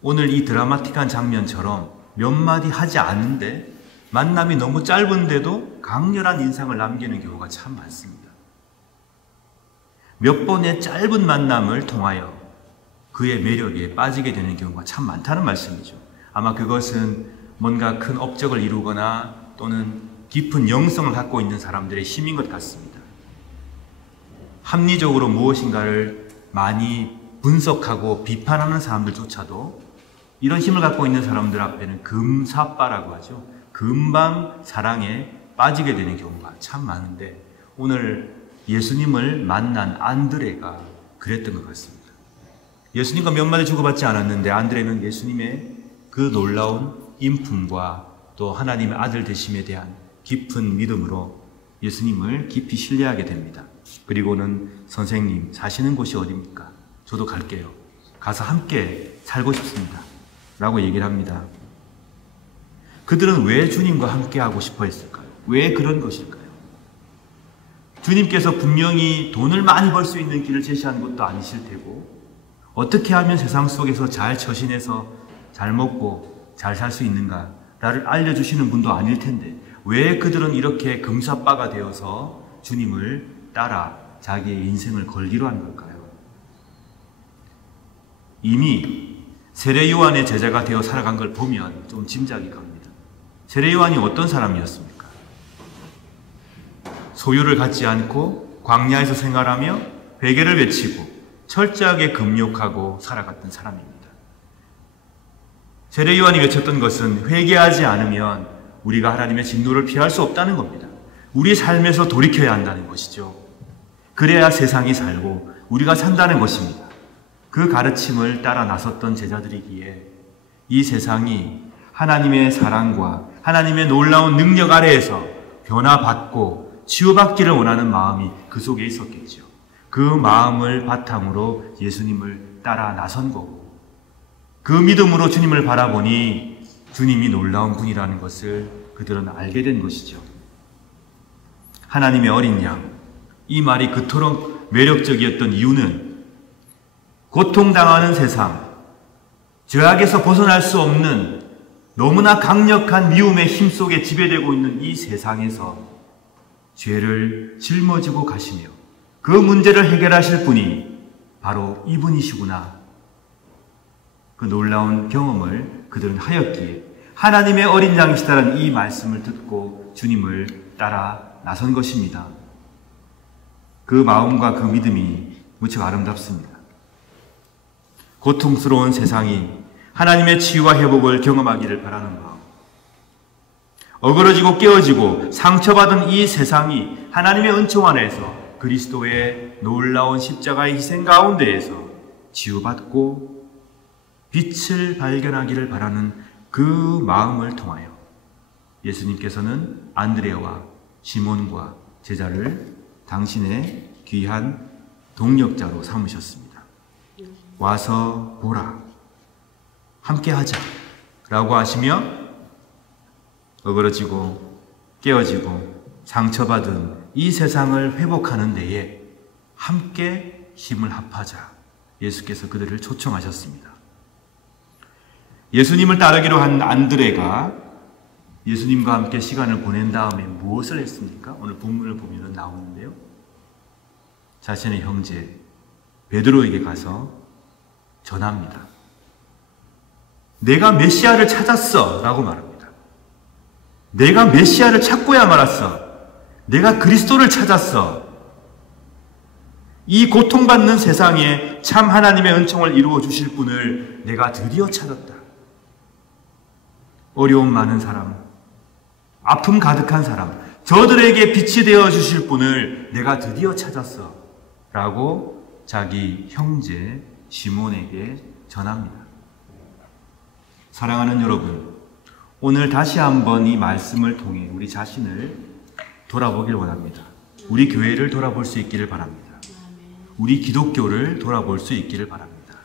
오늘 이 드라마틱한 장면처럼 몇 마디 하지 않는데 만남이 너무 짧은데도 강렬한 인상을 남기는 경우가 참 많습니다. 몇 번의 짧은 만남을 통하여 그의 매력에 빠지게 되는 경우가 참 많다는 말씀이죠. 아마 그것은 뭔가 큰 업적을 이루거나 또는 깊은 영성을 갖고 있는 사람들의 힘인 것 같습니다. 합리적으로 무엇인가를 많이 분석하고 비판하는 사람들조차도 이런 힘을 갖고 있는 사람들 앞에는 금사빠라고 하죠. 금방 사랑에 빠지게 되는 경우가 참 많은데 오늘 예수님을 만난 안드레가 그랬던 것 같습니다. 예수님과 몇 마디 주고받지 않았는데 안드레는 예수님의 그 놀라운 인품과 또 하나님의 아들 되심에 대한 깊은 믿음으로 예수님을 깊이 신뢰하게 됩니다. 그리고는 선생님, 사시는 곳이 어디입니까? 저도 갈게요. 가서 함께 살고 싶습니다. 라고 얘기를 합니다. 그들은 왜 주님과 함께 하고 싶어 했을까요? 왜 그런 것일까요? 주님께서 분명히 돈을 많이 벌 수 있는 길을 제시한 것도 아니실 테고 어떻게 하면 세상 속에서 잘 처신해서 잘 먹고 잘 살 수 있는가를 알려주시는 분도 아닐 텐데 왜 그들은 이렇게 금사빠가 되어서 주님을 따라 자기의 인생을 걸기로 한 걸까요? 이미 세례 요한의 제자가 되어 살아간 걸 보면 좀 짐작이 갑니다. 세례 요한이 어떤 사람이었습니까? 소유를 갖지 않고 광야에서 생활하며 회개를 외치고 철저하게 금욕하고 살아갔던 사람입니다. 세례 요한이 외쳤던 것은 회개하지 않으면 우리가 하나님의 진노를 피할 수 없다는 겁니다. 우리 삶에서 돌이켜야 한다는 것이죠. 그래야 세상이 살고 우리가 산다는 것입니다. 그 가르침을 따라 나섰던 제자들이기에 이 세상이 하나님의 사랑과 하나님의 놀라운 능력 아래에서 변화받고 치유받기를 원하는 마음이 그 속에 있었겠죠. 그 마음을 바탕으로 예수님을 따라 나선 거고 그 믿음으로 주님을 바라보니 주님이 놀라운 분이라는 것을 그들은 알게 된 것이죠. 하나님의 어린 양, 이 말이 그토록 매력적이었던 이유는 고통당하는 세상, 죄악에서 벗어날 수 없는 너무나 강력한 미움의 힘 속에 지배되고 있는 이 세상에서 죄를 짊어지고 가시며 그 문제를 해결하실 분이 바로 이분이시구나. 그 놀라운 경험을 그들은 하였기에 하나님의 어린 양이시다는 이 말씀을 듣고 주님을 따라 나선 것입니다. 그 마음과 그 믿음이 무척 아름답습니다. 고통스러운 세상이 하나님의 치유와 회복을 경험하기를 바라는 마음, 어그러지고 깨어지고 상처받은 이 세상이 하나님의 은총 안에서 그리스도의 놀라운 십자가의 희생 가운데에서 치유받고 빛을 발견하기를 바라는 그 마음을 통하여 예수님께서는 안드레와 시몬과 제자를 당신의 귀한 동력자로 삼으셨습니다. 와서 보라, 함께 하자 라고 하시며 어그러지고 깨어지고 상처받은 이 세상을 회복하는 데에 함께 힘을 합하자 예수께서 그들을 초청하셨습니다. 예수님을 따르기로 한 안드레가 예수님과 함께 시간을 보낸 다음에 무엇을 했습니까? 오늘 본문을 보면 나오는데요. 자신의 형제 베드로에게 가서 전합니다. 내가 메시아를 찾았어 라고 말합니다. 내가 메시아를 찾고야 말았어. 내가 그리스도를 찾았어. 이 고통받는 세상에 참 하나님의 은총을 이루어 주실 분을 내가 드디어 찾았다. 어려움 많은 사람, 아픔 가득한 사람, 저들에게 빛이 되어 주실 분을 내가 드디어 찾았어 라고 자기 형제 시몬에게 전합니다. 사랑하는 여러분, 오늘 다시 한번 이 말씀을 통해 우리 자신을 돌아보길 원합니다. 우리 교회를 돌아볼 수 있기를 바랍니다. 우리 기독교를 돌아볼 수 있기를 바랍니다.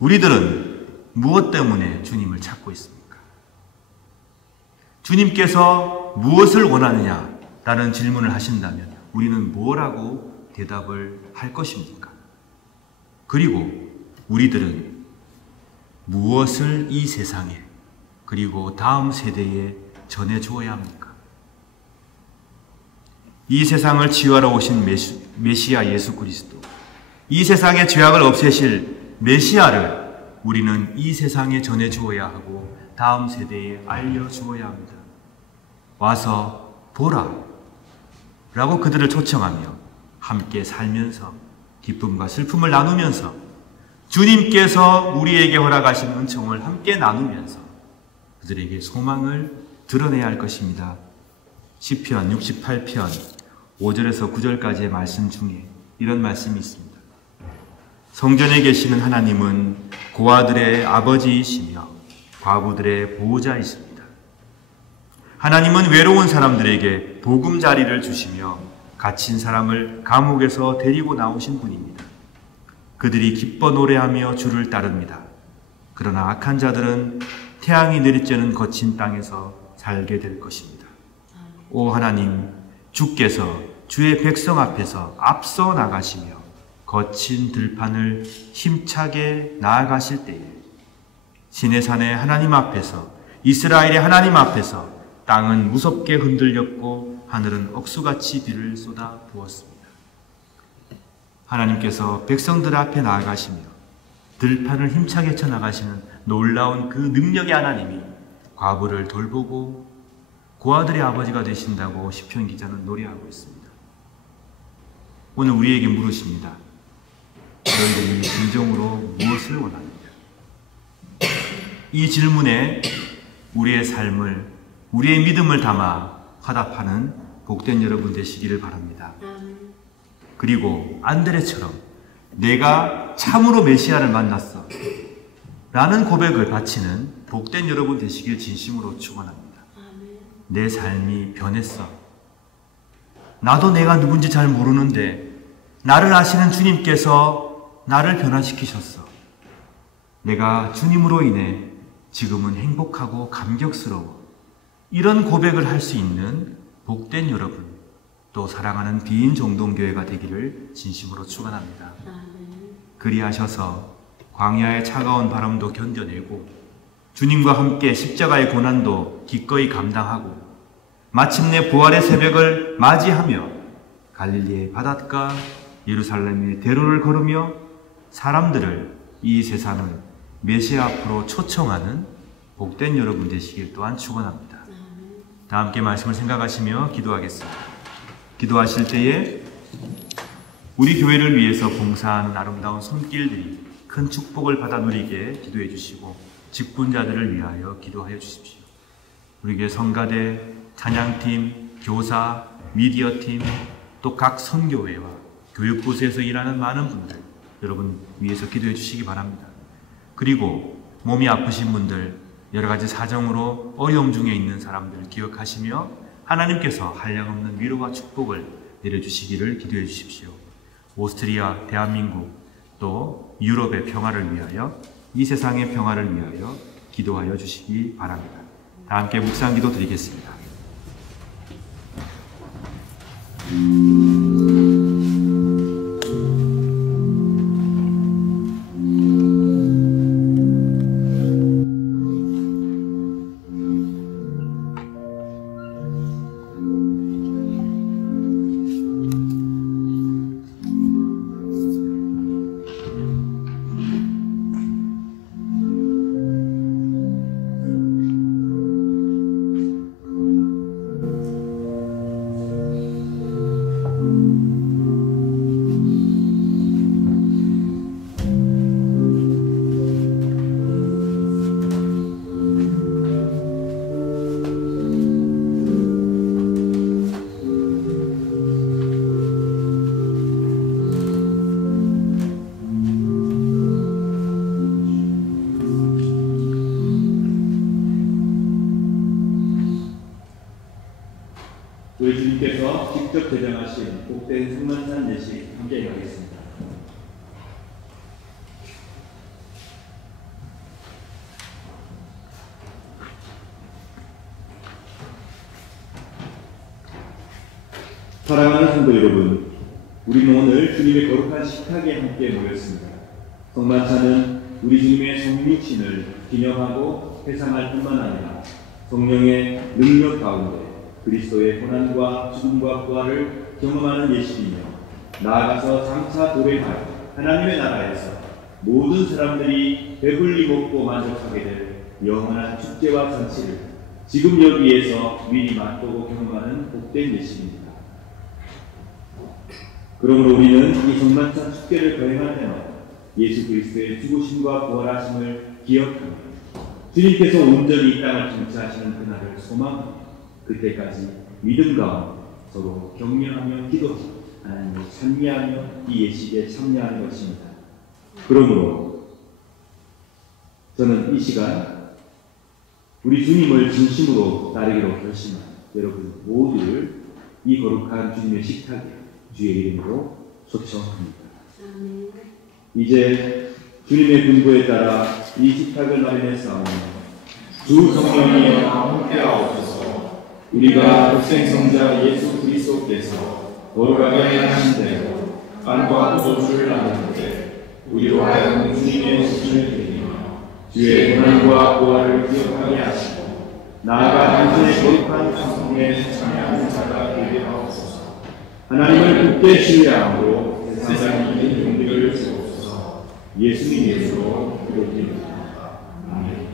우리들은 무엇 때문에 주님을 찾고 있습니까? 주님께서 무엇을 원하느냐라는 질문을 하신다면 우리는 뭐라고 대답을 할 것입니까? 그리고 우리들은 무엇을 이 세상에 그리고 다음 세대에 전해주어야 합니까? 이 세상을 치유하러 오신 메시아 예수 그리스도, 이 세상의 죄악을 없애실 메시아를 우리는 이 세상에 전해주어야 하고 다음 세대에 알려주어야 합니다. 와서 보라 라고 그들을 초청하며 함께 살면서 기쁨과 슬픔을 나누면서 주님께서 우리에게 허락하신 은총을 함께 나누면서 그들에게 소망을 드러내야 할 것입니다. 시편 68편 5절에서 9절까지의 말씀 중에 이런 말씀이 있습니다. 성전에 계시는 하나님은 고아들의 아버지이시며 과부들의 보호자이십니다. 하나님은 외로운 사람들에게 보금자리를 주시며 갇힌 사람을 감옥에서 데리고 나오신 분입니다. 그들이 기뻐 노래하며 주를 따릅니다. 그러나 악한 자들은 태양이 내리쬐는 거친 땅에서 살게 될 것입니다. 오 하나님, 주께서 주의 백성 앞에서 앞서 나가시며 거친 들판을 힘차게 나아가실 때에 시내산의 하나님 앞에서, 이스라엘의 하나님 앞에서 땅은 무섭게 흔들렸고 하늘은 억수같이 비를 쏟아 부었습니다. 하나님께서 백성들 앞에 나아가시며 들판을 힘차게 쳐나가시는 놀라운 그 능력의 하나님이 과부를 돌보고 고아들의 아버지가 되신다고 시편 기자는 노래하고 있습니다. 오늘 우리에게 물으십니다. 너희들이 진정으로 무엇을 원합니까? 이 질문에 우리의 삶을, 우리의 믿음을 담아 화답하는 복된 여러분 되시기를 바랍니다. 그리고 안드레처럼 내가 참으로 메시아를 만났어 라는 고백을 바치는 복된 여러분 되시길 진심으로 축원합니다. 내 삶이 변했어. 나도 내가 누군지 잘 모르는데 나를 아시는 주님께서 나를 변화시키셨어. 내가 주님으로 인해 지금은 행복하고 감격스러워. 이런 고백을 할 수 있는 복된 여러분, 또 사랑하는 비인 정동교회가 되기를 진심으로 축원합니다. 그리하셔서 광야의 차가운 바람도 견뎌내고 주님과 함께 십자가의 고난도 기꺼이 감당하고 마침내 부활의 새벽을 맞이하며 갈릴리의 바닷가 예루살렘의 대로를 걸으며 사람들을 이 세상을 메시아 앞으로 초청하는 복된 여러분 되시길 또한 축원합니다. 다 함께 말씀을 생각하시며 기도하겠습니다. 기도하실 때에 우리 교회를 위해서 봉사하는 아름다운 손길들이 큰 축복을 받아 누리게 기도해 주시고 직분자들을 위하여 기도하여 주십시오. 우리 교회 성가대, 찬양팀, 교사, 미디어팀, 또 각 선교회와 교육부서에서 일하는 많은 분들 여러분 위해서 기도해 주시기 바랍니다. 그리고 몸이 아프신 분들, 여러 가지 사정으로 어려움 중에 있는 사람들을 기억하시며 하나님께서 한량없는 위로와 축복을 내려주시기를 기도해 주십시오. 오스트리아, 대한민국, 또 유럽의 평화를 위하여, 이 세상의 평화를 위하여 기도하여 주시기 바랍니다. 다 함께 묵상 기도 드리겠습니다. 우리 주님께서 직접 제정하신 복된 성만찬 예식 함께 하겠습니다. 사랑하는 성도 여러분, 우리는 오늘 주님의 거룩한 식탁에 함께 모였습니다. 성만찬은 우리 주님의 성육신을 기념하고 회상할 뿐만 아니라 성령의 능력 가운데 그리스도의 고난과 죽음과 부활을 경험하는 예식이며 나아가서 장차 도래할 하나님의 나라에서 모든 사람들이 배불리 먹고 만족하게 될 영원한 축제와 잔치를 지금 여기에서 미리 맛보고 경험하는 복된 예식입니다. 그러므로 우리는 이 성만찬 축제를 거행할 때마다 예수 그리스도의 죽으심과 부활하심을 기억하며 주님께서 온전히 이 땅을 통치하시는 그날을 소망하며 그때까지 믿음 가운데 서로 격려하며 기도하며 하나님을 찬미하며 이 예식에 참여하는 것입니다. 그러므로 저는 이 시간 우리 주님을 진심으로 따르기로 결심한 여러분 모두를 이 거룩한 주님의 식탁에 주의 이름으로 초청합니다. 이제 주님의 분부에 따라 이 식탁을 마련했사오니 주 성령이 함께하옵소서. 우리가 독생성자 예수 그리스도께서 거룩하게 하신 대로 빵과 포도주를 나누는데 우리로 하여금 주님의 신을 드리며 주의 고난과 부활을 기억하게 하시고 나아가 당신의 거룩한 성품에 참여하는 자가 되게 하옵소서. 하나님을 굳게 신뢰함으로 세상에 있는 용기를 주옵소서. 예수님 이름으로 기도드립니다. 아멘.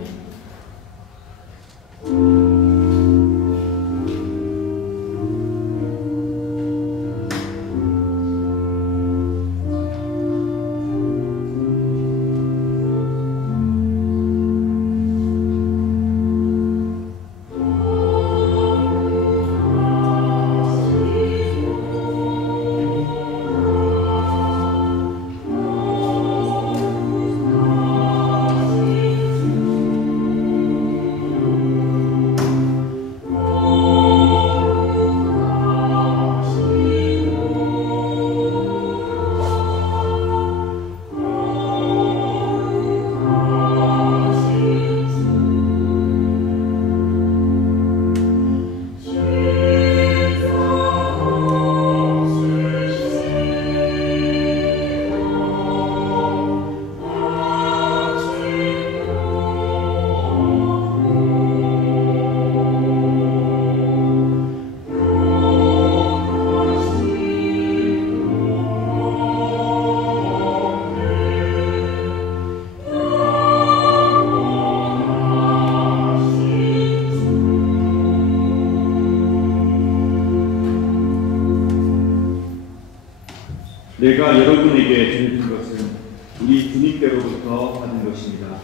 내가 여러분에게 전해준 것은 우리 주님께로부터 받은 것입니다.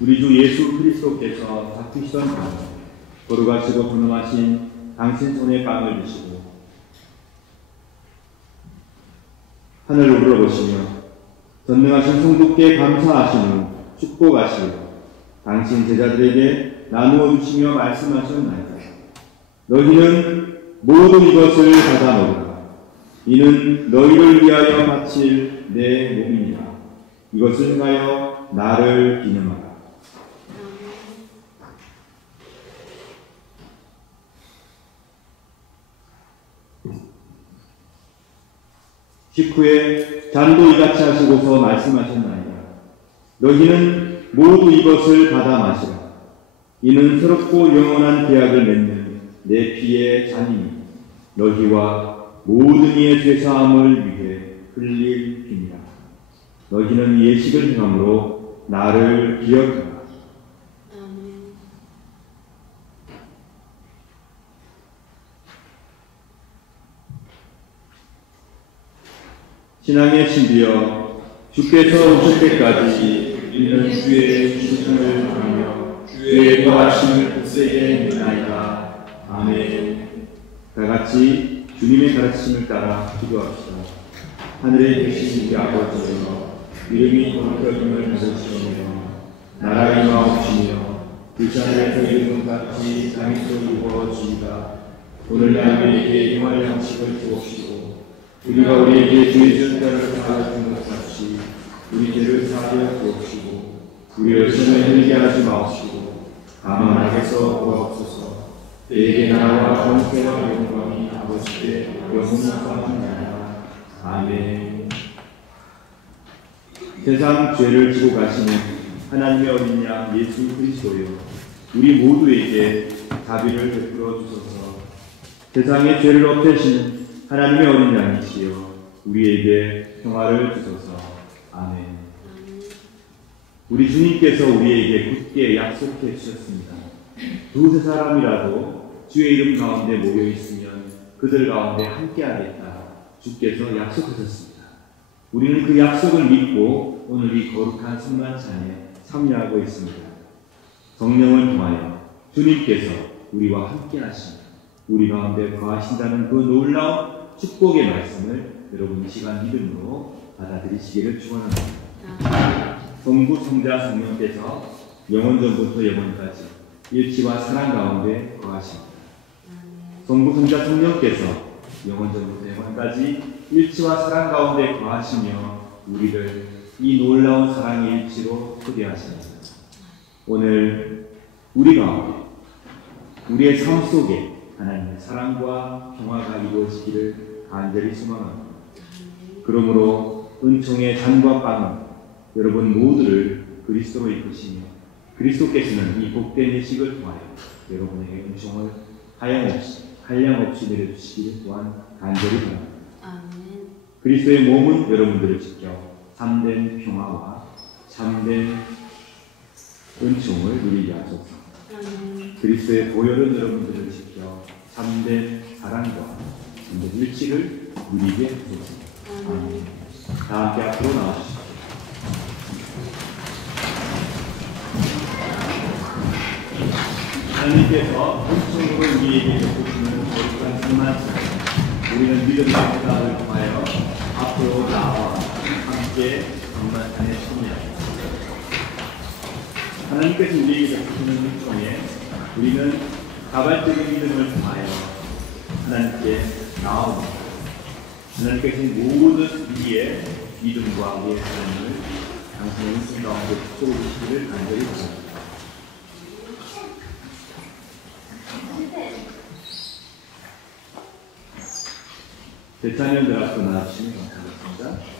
우리 주 예수 그리스도께서 다투시던 밤 거룩하시고 존엄하신 당신 손에 빵을 드시고 하늘을 우러보시며 전능하신 성부께 감사하신 후 축복하시고 당신 제자들에게 나누어 주시며 말씀하셨나이다. 너희는 모든 이것을 받아 먹으라. 이는 너희를 위하여 바칠 내 몸이니라. 이것을 행하여 나를 기념하라. 식후에 잔도 이같이 하시고서 말씀하셨나이다. 너희는 모두 이것을 받아 마시라. 이는 새롭고 영원한 계약을 맺는 내 피의 잔이니 너희와 모든 이의 죄사함을 위해 흘릴 피니라. 너희는 이 예식을 행함으로 나를 기억하라. 신앙의 신비여, 주께서 오실 때까지 우리는 주의 주심을 바라며 주의 거하심을 굳세게 믿나이다. 아멘. 다같이 주님의 가르침을 따라 기도합시다. 하늘에 계신 우리 아버지여, 이름이 거룩하심을 받으시오며 나라가 임하옵시며 그 하늘에서 이룬 것 같이 땅에서 이루어지이다. 오늘날 우리에게 영할 양식을 주옵시고 우리가 우리에게 죄 지은 자를 사하여 것 같이 우리 죄를 사하여 주옵시고 우리를 시험에 들게 하지 마옵시고 다만 악에서 구하옵소서. 내게 나라와 권세와 영광이 아버지께 영원하옵나이다. 아멘. 세상 죄를 지고 가시는 하나님의 어린 양 예수 그리스도여, 우리 모두에게 자비를 베풀어 주소서. 세상의 죄를 없애시는 하나님의 어린 양이시여, 우리에게 평화를 주소서. 아멘. 우리 주님께서 우리에게 굳게 약속해 주셨습니다. 두세 사람이라도 주의 이름 가운데 모여 있으면 그들 가운데 함께하겠다. 주께서 약속하셨습니다. 우리는 그 약속을 믿고 오늘 이 거룩한 성만찬에 참여하고 있습니다. 성령을 통하여 주님께서 우리와 함께하십니다. 우리 가운데 거하신다는 그 놀라운 축복의 말씀을 여러분 이 시간 믿음으로 받아들이시기를 축원합니다. 성부, 성자, 성령께서 영원전부터 영원까지 일치와 사랑 가운데 거하십니다. 성부, 성자, 성령께서 영원전부터 영원까지 일치와 사랑 가운데 거하시며 우리를 이 놀라운 사랑의 일치로 초대하십니다. 오늘 우리 가운데 우리의 삶 속에 하나님의 사랑과 평화가 이루어지기를 간절히 소망합니다. 그러므로 은총의 잔과 빵은 여러분 모두를 그리스도로 이끄시며 그리스도께서는 이 복된 예식을 통하여 여러분에게 은총을 한량없이 내려주시기를 또한 간절히 바랍니다. 그리스도의 몸은 여러분들을 지켜 참된 평화와 참된 은총을 누리게 하소서. 그리스도의 보혈은 여러분들을 지켜 참된 사랑과 참된 일치를 누리게 하소서. 아멘. 다 함께 앞으로 나와주십시오. 하나님께서 은총으로 우리에게 베푸시는 거룩한 성만찬, 우리는 믿음의 기도를 통하여 앞으로 나와 함께 성만찬에 참여합니다. 하나님께서 우리에게 베푸시는 은총에 우리는 자발적인 믿음을 통하여 하나님께 나옵니다. 하나님께서 모든 우리의 믿음과 우리의 삶을 당신의 은총 가운데 붙여주시기를 간절히 바랍니다. 대찬연들 앞으로 나와주시면 감사하겠습니다.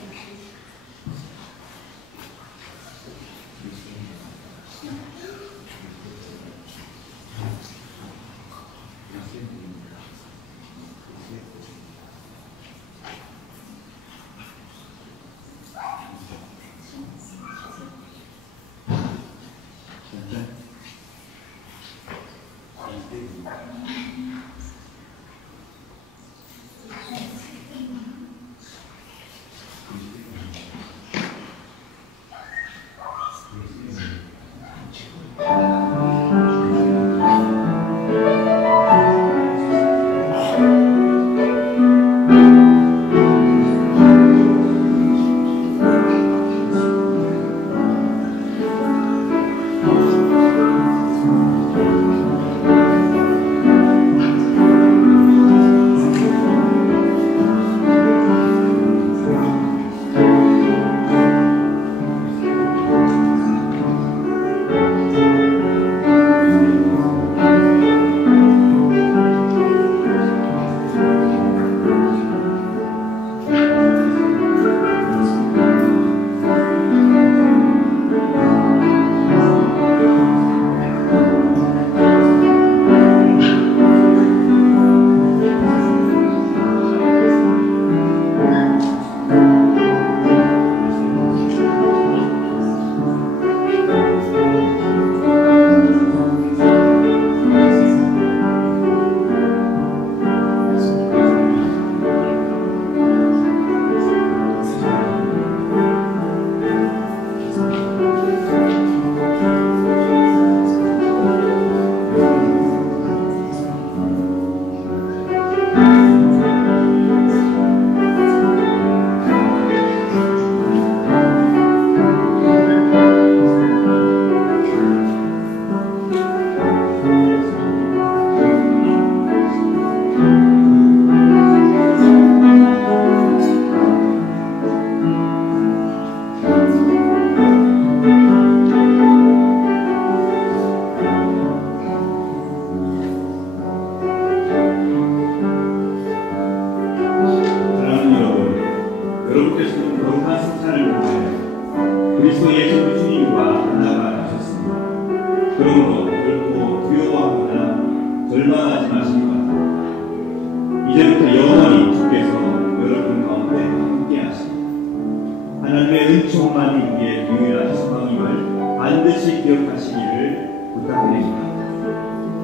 반드시 기억하시기를 부탁드립니다.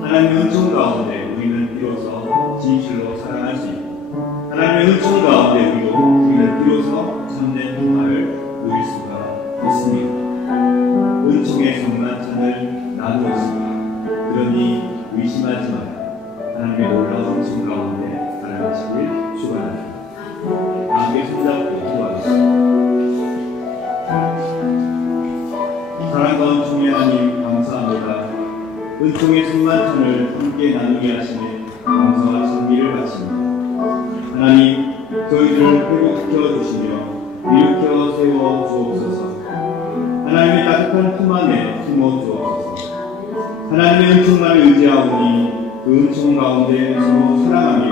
하나님의 은총 가운데 우리는 비로소 진실로 사랑할 수 있고 하나님의 은총 가운데 우리는 비로소 참된 평화를 누릴 수가 있습니다. 은총의 성만찬을 나누었습니다. 그러니 의심하지 마라. 하나님의 놀라운 은총 가운데 살아가시길 축원합니다. 함께 손잡고 기도하겠습니다. 사랑과 은총의 하나님 감사합니다. 은총의 성만찬을 함께 나누게 하시니 감사와 찬미를 바칩니다. 하나님, 저희들을 회복시켜 주시며 일으켜 세워 주옵소서. 하나님의 따뜻한 품 안에 품어 주옵소서. 하나님의 은총만을 의지하오니 그 은총 가운데 서로 사랑하며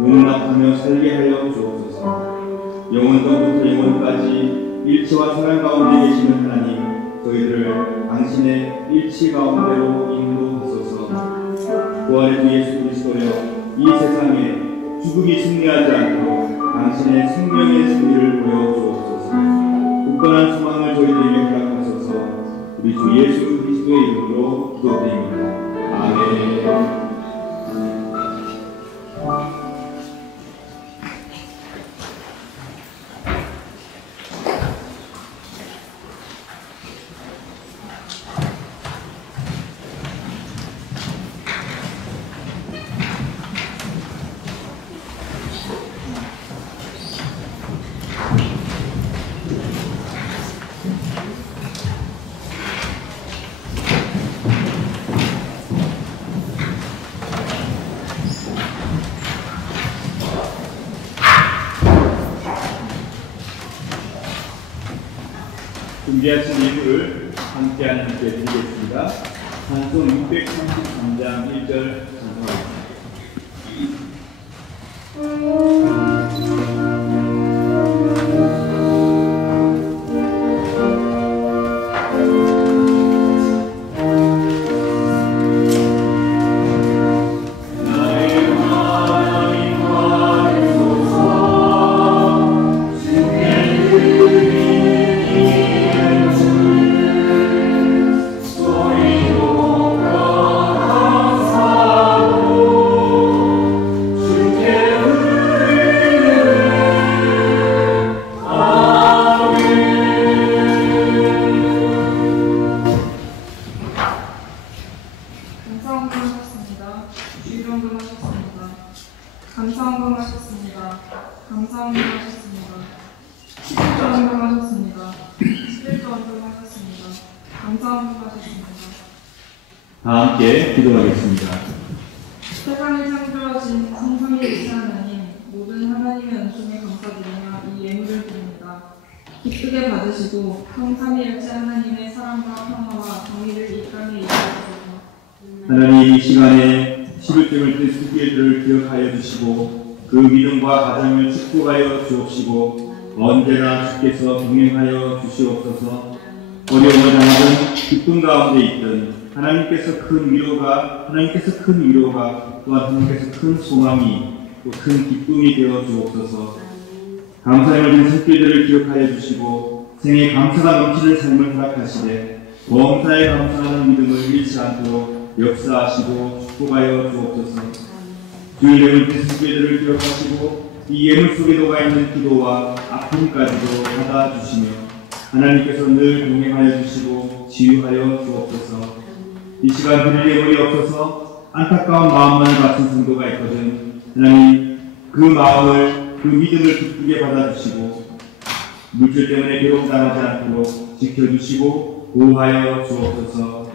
용납하며 살게 하여 주옵소서. 영원부터 영원까지 일치와 사랑 가운데 계시는 하나님, 저희들을 당신의 일치 가운데로 인도하소서. 부활의 주 예수 그리스도여, 이 세상에 죽음이 승리하지 않도록 당신의 생명의 승리를 보여주옵소서. 굳건한 소망을 저희들에게 허락하소서. 우리 주 예수 그리스도의 이름으로 기도드립니다. 아멘. 준비하신 예물을 함께 하나님께 드리겠습니다. 찬송 633장 1절 찬송합니다. 다 함께 기도하겠습니다. 세상에 창조하신 성삼위일체 하나님, 모든 하나님의 은총에 감사드리며 이 예물을 드립니다. 기쁘게 받으시고 성삼위일체 하나님의 사랑과 평화와 정의를 이 땅에 이루어주소서. 하나님, 이 시간에 11등을 뜬 수비들을 기억하여 주시고 그 믿음과 가정을 축복하여 주옵시고 언제나 주께서 동행하여 주시옵소서. 어려움을 당하든 기쁨 가운데 있든 하나님께서 큰 위로가 또한 하나님께서 큰 소망이 또 큰 기쁨이 되어 주옵소서. 감사함을 드린 손길들을 기억하여 주시고 생에 감사가 넘치는 삶을 허락하시되 범사에 감사하는 믿음을 잃지 않도록 역사하시고 축복하여 주옵소서. 주의 예물 드린 손길들을 기억하시고 이 예물 속에 녹아있는 기도와 아픔까지도 받아주시며 하나님께서 늘 동행하여 주시고 치유하여 주옵소서. 이 시간 드릴 예물이 없어서 안타까운 마음만을 바친 성도가 있거든 하나님, 그 마음을, 그 믿음을 기쁘게 받아주시고 물질 때문에 괴롭당하지 않도록 지켜주시고 보호하여 주옵소서.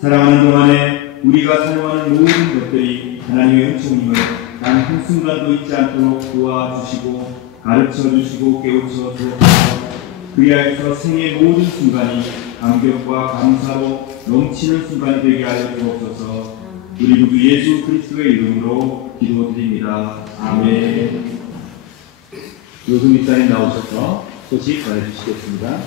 살아가는 동안에 우리가 사용하는 모든 것들이 하나님의 은총임을 단 한순간도 잊지 않도록 도와주시고 가르쳐주시고 깨우쳐 주옵소서. 그리하여서 생의 모든 순간이 감격과 감사로 넘치는 순간이 되게 하여 주옵소서. 우리 구주 예수 그리스도의 이름으로 기도드립니다. 아멘. 요금 입사님 나오셔서 소식 전해주시겠습니다.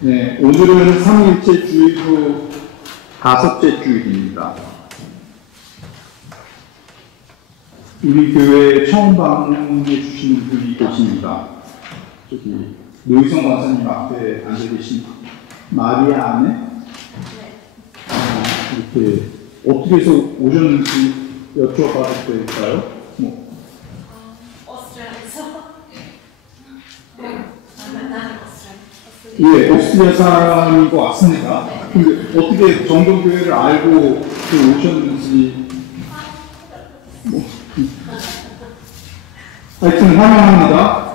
네, 오늘은 삼위일체 주일로 5째 주일입니다. 우리 교회에 처음 방문해 주시는 분이 계십니다. 저기 노희성 권사님 앞에 앉아 계신 마리아 안에 이렇게 어떻게 해서 오셨는지 여쭤봐도 될까요? 예, 오스트리아 사람이고 왔습니다. 근데 어떻게 정동교회를 알고 오셨는지 하여튼 환영합니다.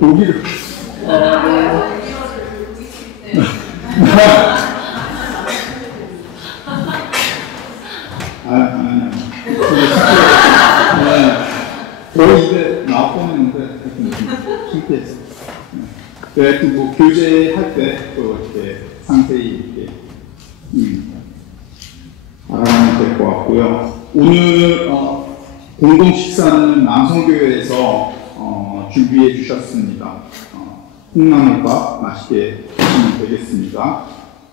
독일어. 거의 입에 나올 뻔했는데 신기했어요. 하여튼 뭐 교제할 때 또 이렇게 상세히 이렇게 알아가면 될 것 같고요. 오늘 공동 식사는 남성교회에서 준비해 주셨습니다. 콩나물밥 맛있게 드시면 되겠습니다.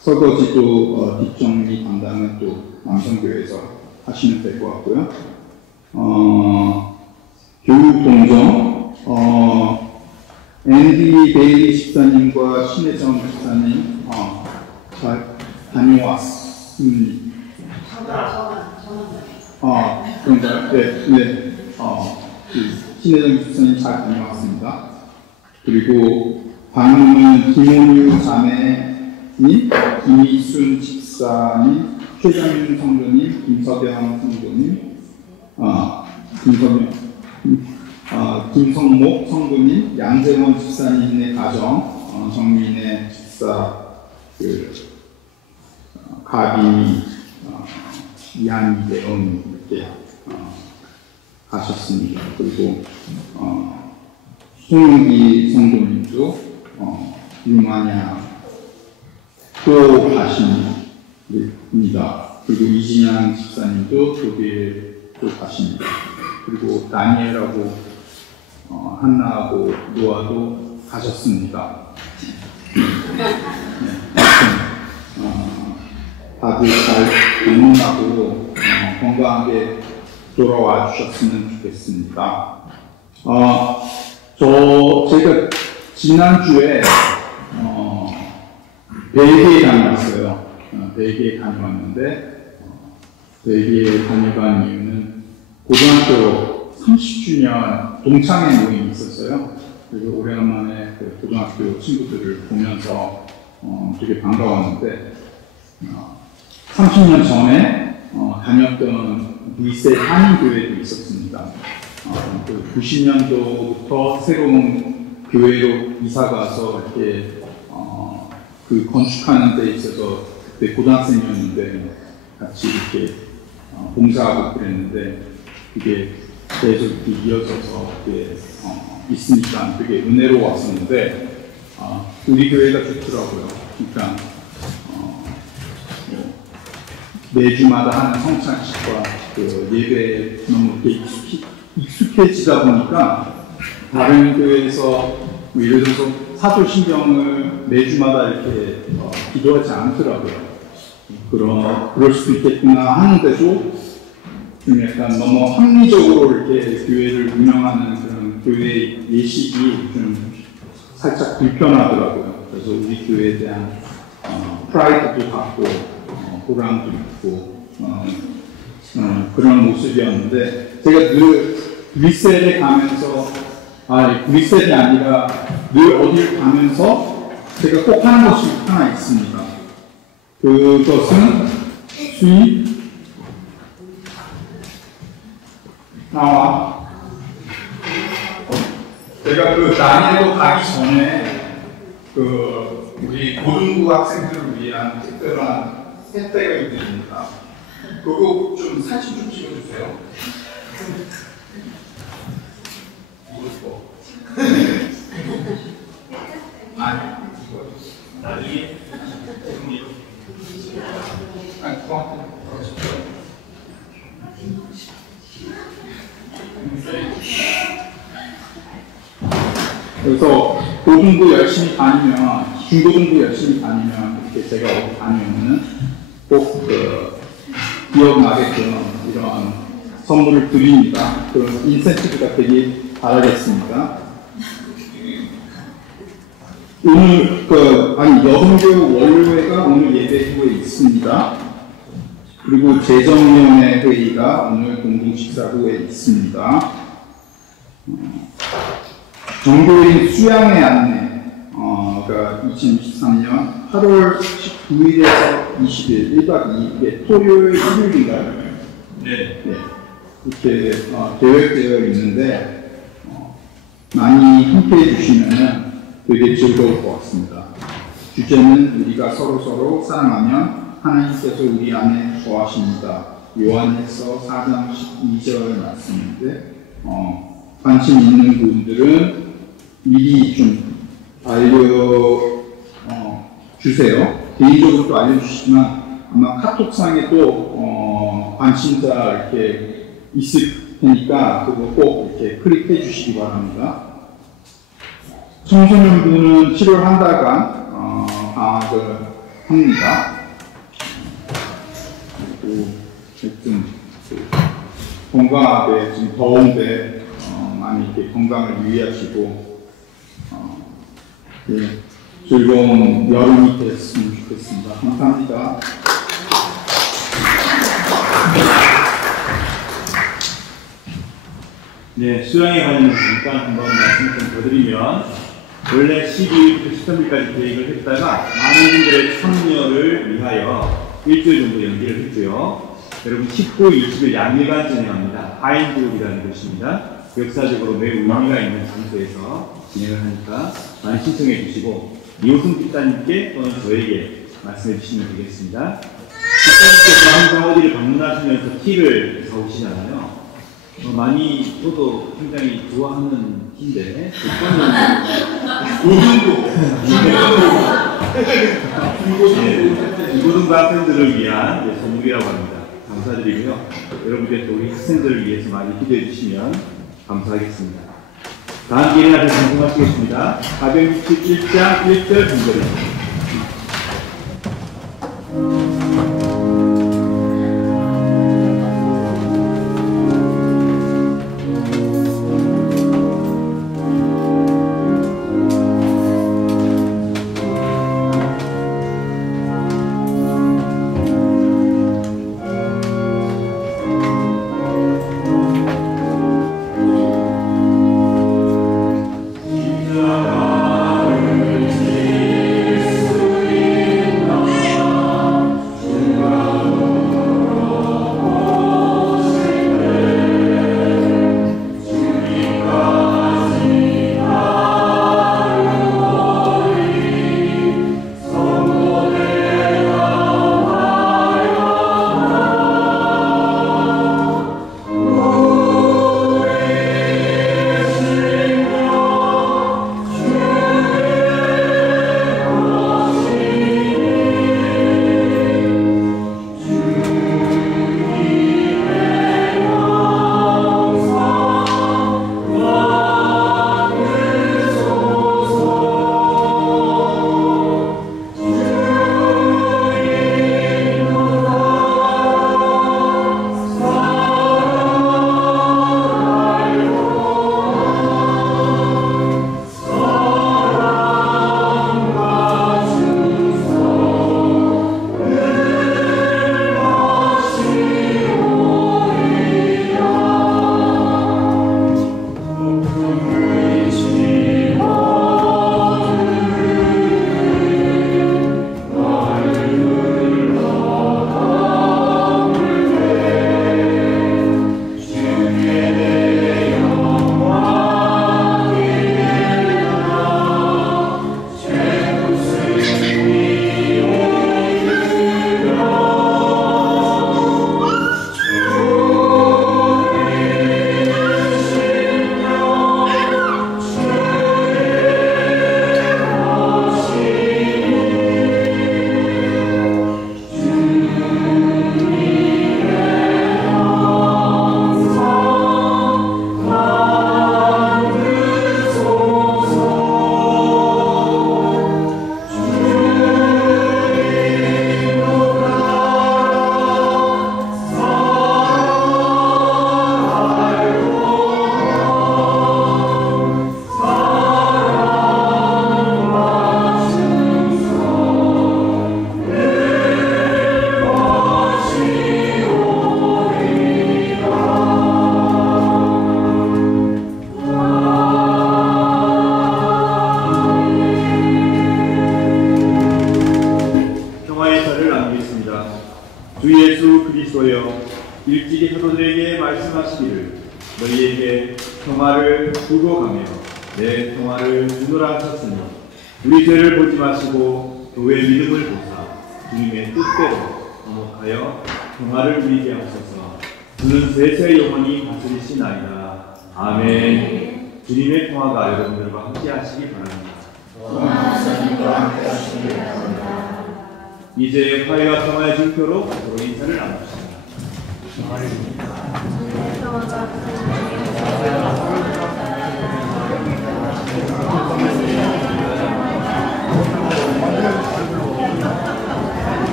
설거지도 뒷정리 담당은 또 남성교회에서 하시면 될 것 같고요. 교육 동정, 앤디 베일리 집사님과 신혜정 집사님 잘 다녀왔습니다. 그런가요? 네. 신혜정 집사님 잘 다녀왔습니다. 그리고 방문은 김원유 자매님, 김희순 집사님, 최정윤 성도님, 김서병 성도님, 김성목 성도님, 양재원 집사님의 가정, 정민의 집사, 가비, 이한대원 이렇게 가셨습니다. 그리고 송영기 성도님도 루마니아 또 가십니다. 그리고 이진양 집사님도 독일 또 가십니다. 그리고 다니엘하고 한나하고 노아도 가셨습니다. 다들 잘 방문하고 건강하게 돌아와 주셨으면 좋겠습니다. 제가 지난주에 벨기에 다녀왔어요. 벨기에 다녀왔는데 벨기에 다녀간 이유는 고등학교 30주년 동창회 모임이 있었어요. 그래서 오래간만에 그 고등학교 친구들을 보면서 되게 반가웠는데 30년 전에 다녔던 브뤼셀 한인교회도 있었습니다. 90년도부터 새로운 교회로 이사가서 이렇게 그 건축하는 데 있어서 그때 고등학생이었는데 같이 이렇게 봉사하고 그랬는데 그게 계속 이렇게 이어져서 이렇게 있으니까 되게 은혜로웠었는데 우리 교회가 좋더라고요. 그러니까 매주마다 하는 성찬식과 그 예배에 너무 이렇게 익숙해지다 보니까 다른 교회에서 뭐 예를 들어서 사도신경을 매주마다 이렇게 기도하지 않더라고요. 그럴 수도 있겠구나 하는데도 좀 약간 너무 합리적으로 이렇게 교회를 운영하는 그런 교회 예식이 좀 살짝 불편하더라고요. 그래서 우리 교회에 대한 프라이드도 갖고 보람도 있고 그런 모습이었는데 제가 늘 브뤼셀에 가면서 브뤼셀이 아니라 늘 어딜 가면서 제가 꼭 하는 것이 하나 있습니다. 그것은 나와. 제가 그 다니엘로 가기 전에 우리 고등부 학생들을 위한 특별한 혜택가 있습니다. 그거 좀 사진 좀 찍어주세요. 아니, 나중에 그래서 고등부 열심히 다니면, 중고등부 열심히 다니면, 이렇게 제가 어디 다니면은 꼭 기억나게끔 이런 선물을 드립니다. 그런 인센티브가 되길 바라겠습니다. 오늘 여성교육 원로회가 오늘 예배 후에 있습니다. 그리고 재정위원회 회의가 오늘 공동식사 후에 있습니다. 정교인 수양의 안내, 2023년 8월 19일에서 20일, 1박 2일에 토요일, 일요일인가요? 네. 이렇게 계획되어 있는데 많이 함께 해주시면 되게 즐거울 것 같습니다. 주제는 우리가 서로 사랑하면 하나님께서 우리 안에 거하십니다. 요한일서 4장 12절 말씀인데 관심 있는 분들은 미리 좀 알려주세요. 개인적으로도 알려주시지만 아마 카톡상에 또 관심자 이렇게 있을 테니까 그거 꼭 이렇게 클릭해 주시기 바랍니다. 청소년부는 7월 한 달간 방학을 합니다. 그리고 하여튼 건강하게 지금 더운데 많이 이렇게 건강을 유의하시고 즐거운 여름이 됐으면 좋겠습니다. 감사합니다. 네, 수양에 관련해서 잠깐 한번 말씀 좀 더 드리면 원래 12일부터 13일까지 계획을 했다가 많은 분들의 참여를 위하여 일주일 정도 연기를 했고요. 여러분 19, 20일 양일간 진행합니다. 하인그룹이라는 곳입니다. 역사적으로 매우 의미가 있는 장소에서 진행을 하니까 많이 신청해 주시고 이호승 집사님께 또는 저에게 말씀해 주시면 되겠습니다. 집사님께서 항상 어디를 방문하시면서 티를 사오시잖아요. 많이 저도 굉장히 좋아하는 티인데 고등부 학생들을 위한 선물이라고 합니다. 감사드리고요. 여러분들 또 우리 학생들을 위해서 많이 기도해 주시면 감사하겠습니다. 다음 기회에 아주 방송하시겠습니다. 가병 17장 1절 분절입니다. Amen. 일찍이 사도들에게 말씀하시기를 너희에게 평화를 두고 가며 내 평화를 주노라 하셨으니 우리 죄를 보지 마시고 교회의 믿음을 보사 주님의 뜻대로 화목하여 평화를 누리게 하소서. 주는 세세 영원히 다스리시나이다. 아멘. 주님의 평화가 여러분들과 함께 하시기 바랍니다. 이제 화해와 평화의 증표로 서로 인사를 나눕시다.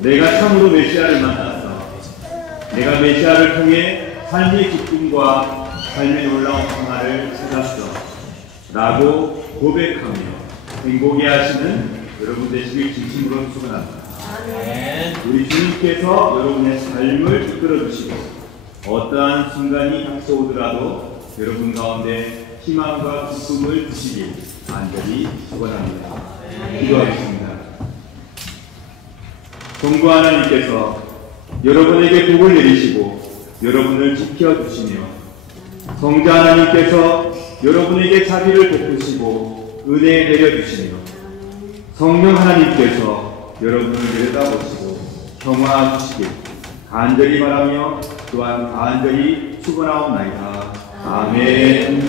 내가 참으로 메시아를 만났어. 내가 메시아를 통해 삶의 기쁨과 삶의 놀라운 평화를 찾았어. 라고 고백하며 행복해 하시는 여러분 되시길 진심으로 축원합니다. 우리 주님께서 여러분의 삶을 이끌어 주시고 어떠한 순간이 닥쳐오더라도 여러분 가운데 희망과 기쁨을 주시길 간절히 축원합니다. 기도하겠습니다. 성부 하나님께서 여러분에게 복을 내리시고 여러분을 지켜주시며 성자 하나님께서 여러분에게 자비를 베푸시고 은혜 내려주시며 성령 하나님께서 여러분을 내려다보시고 평화 주시길 간절히 바라며 또한 간절히 축원하옵나이다. 아멘.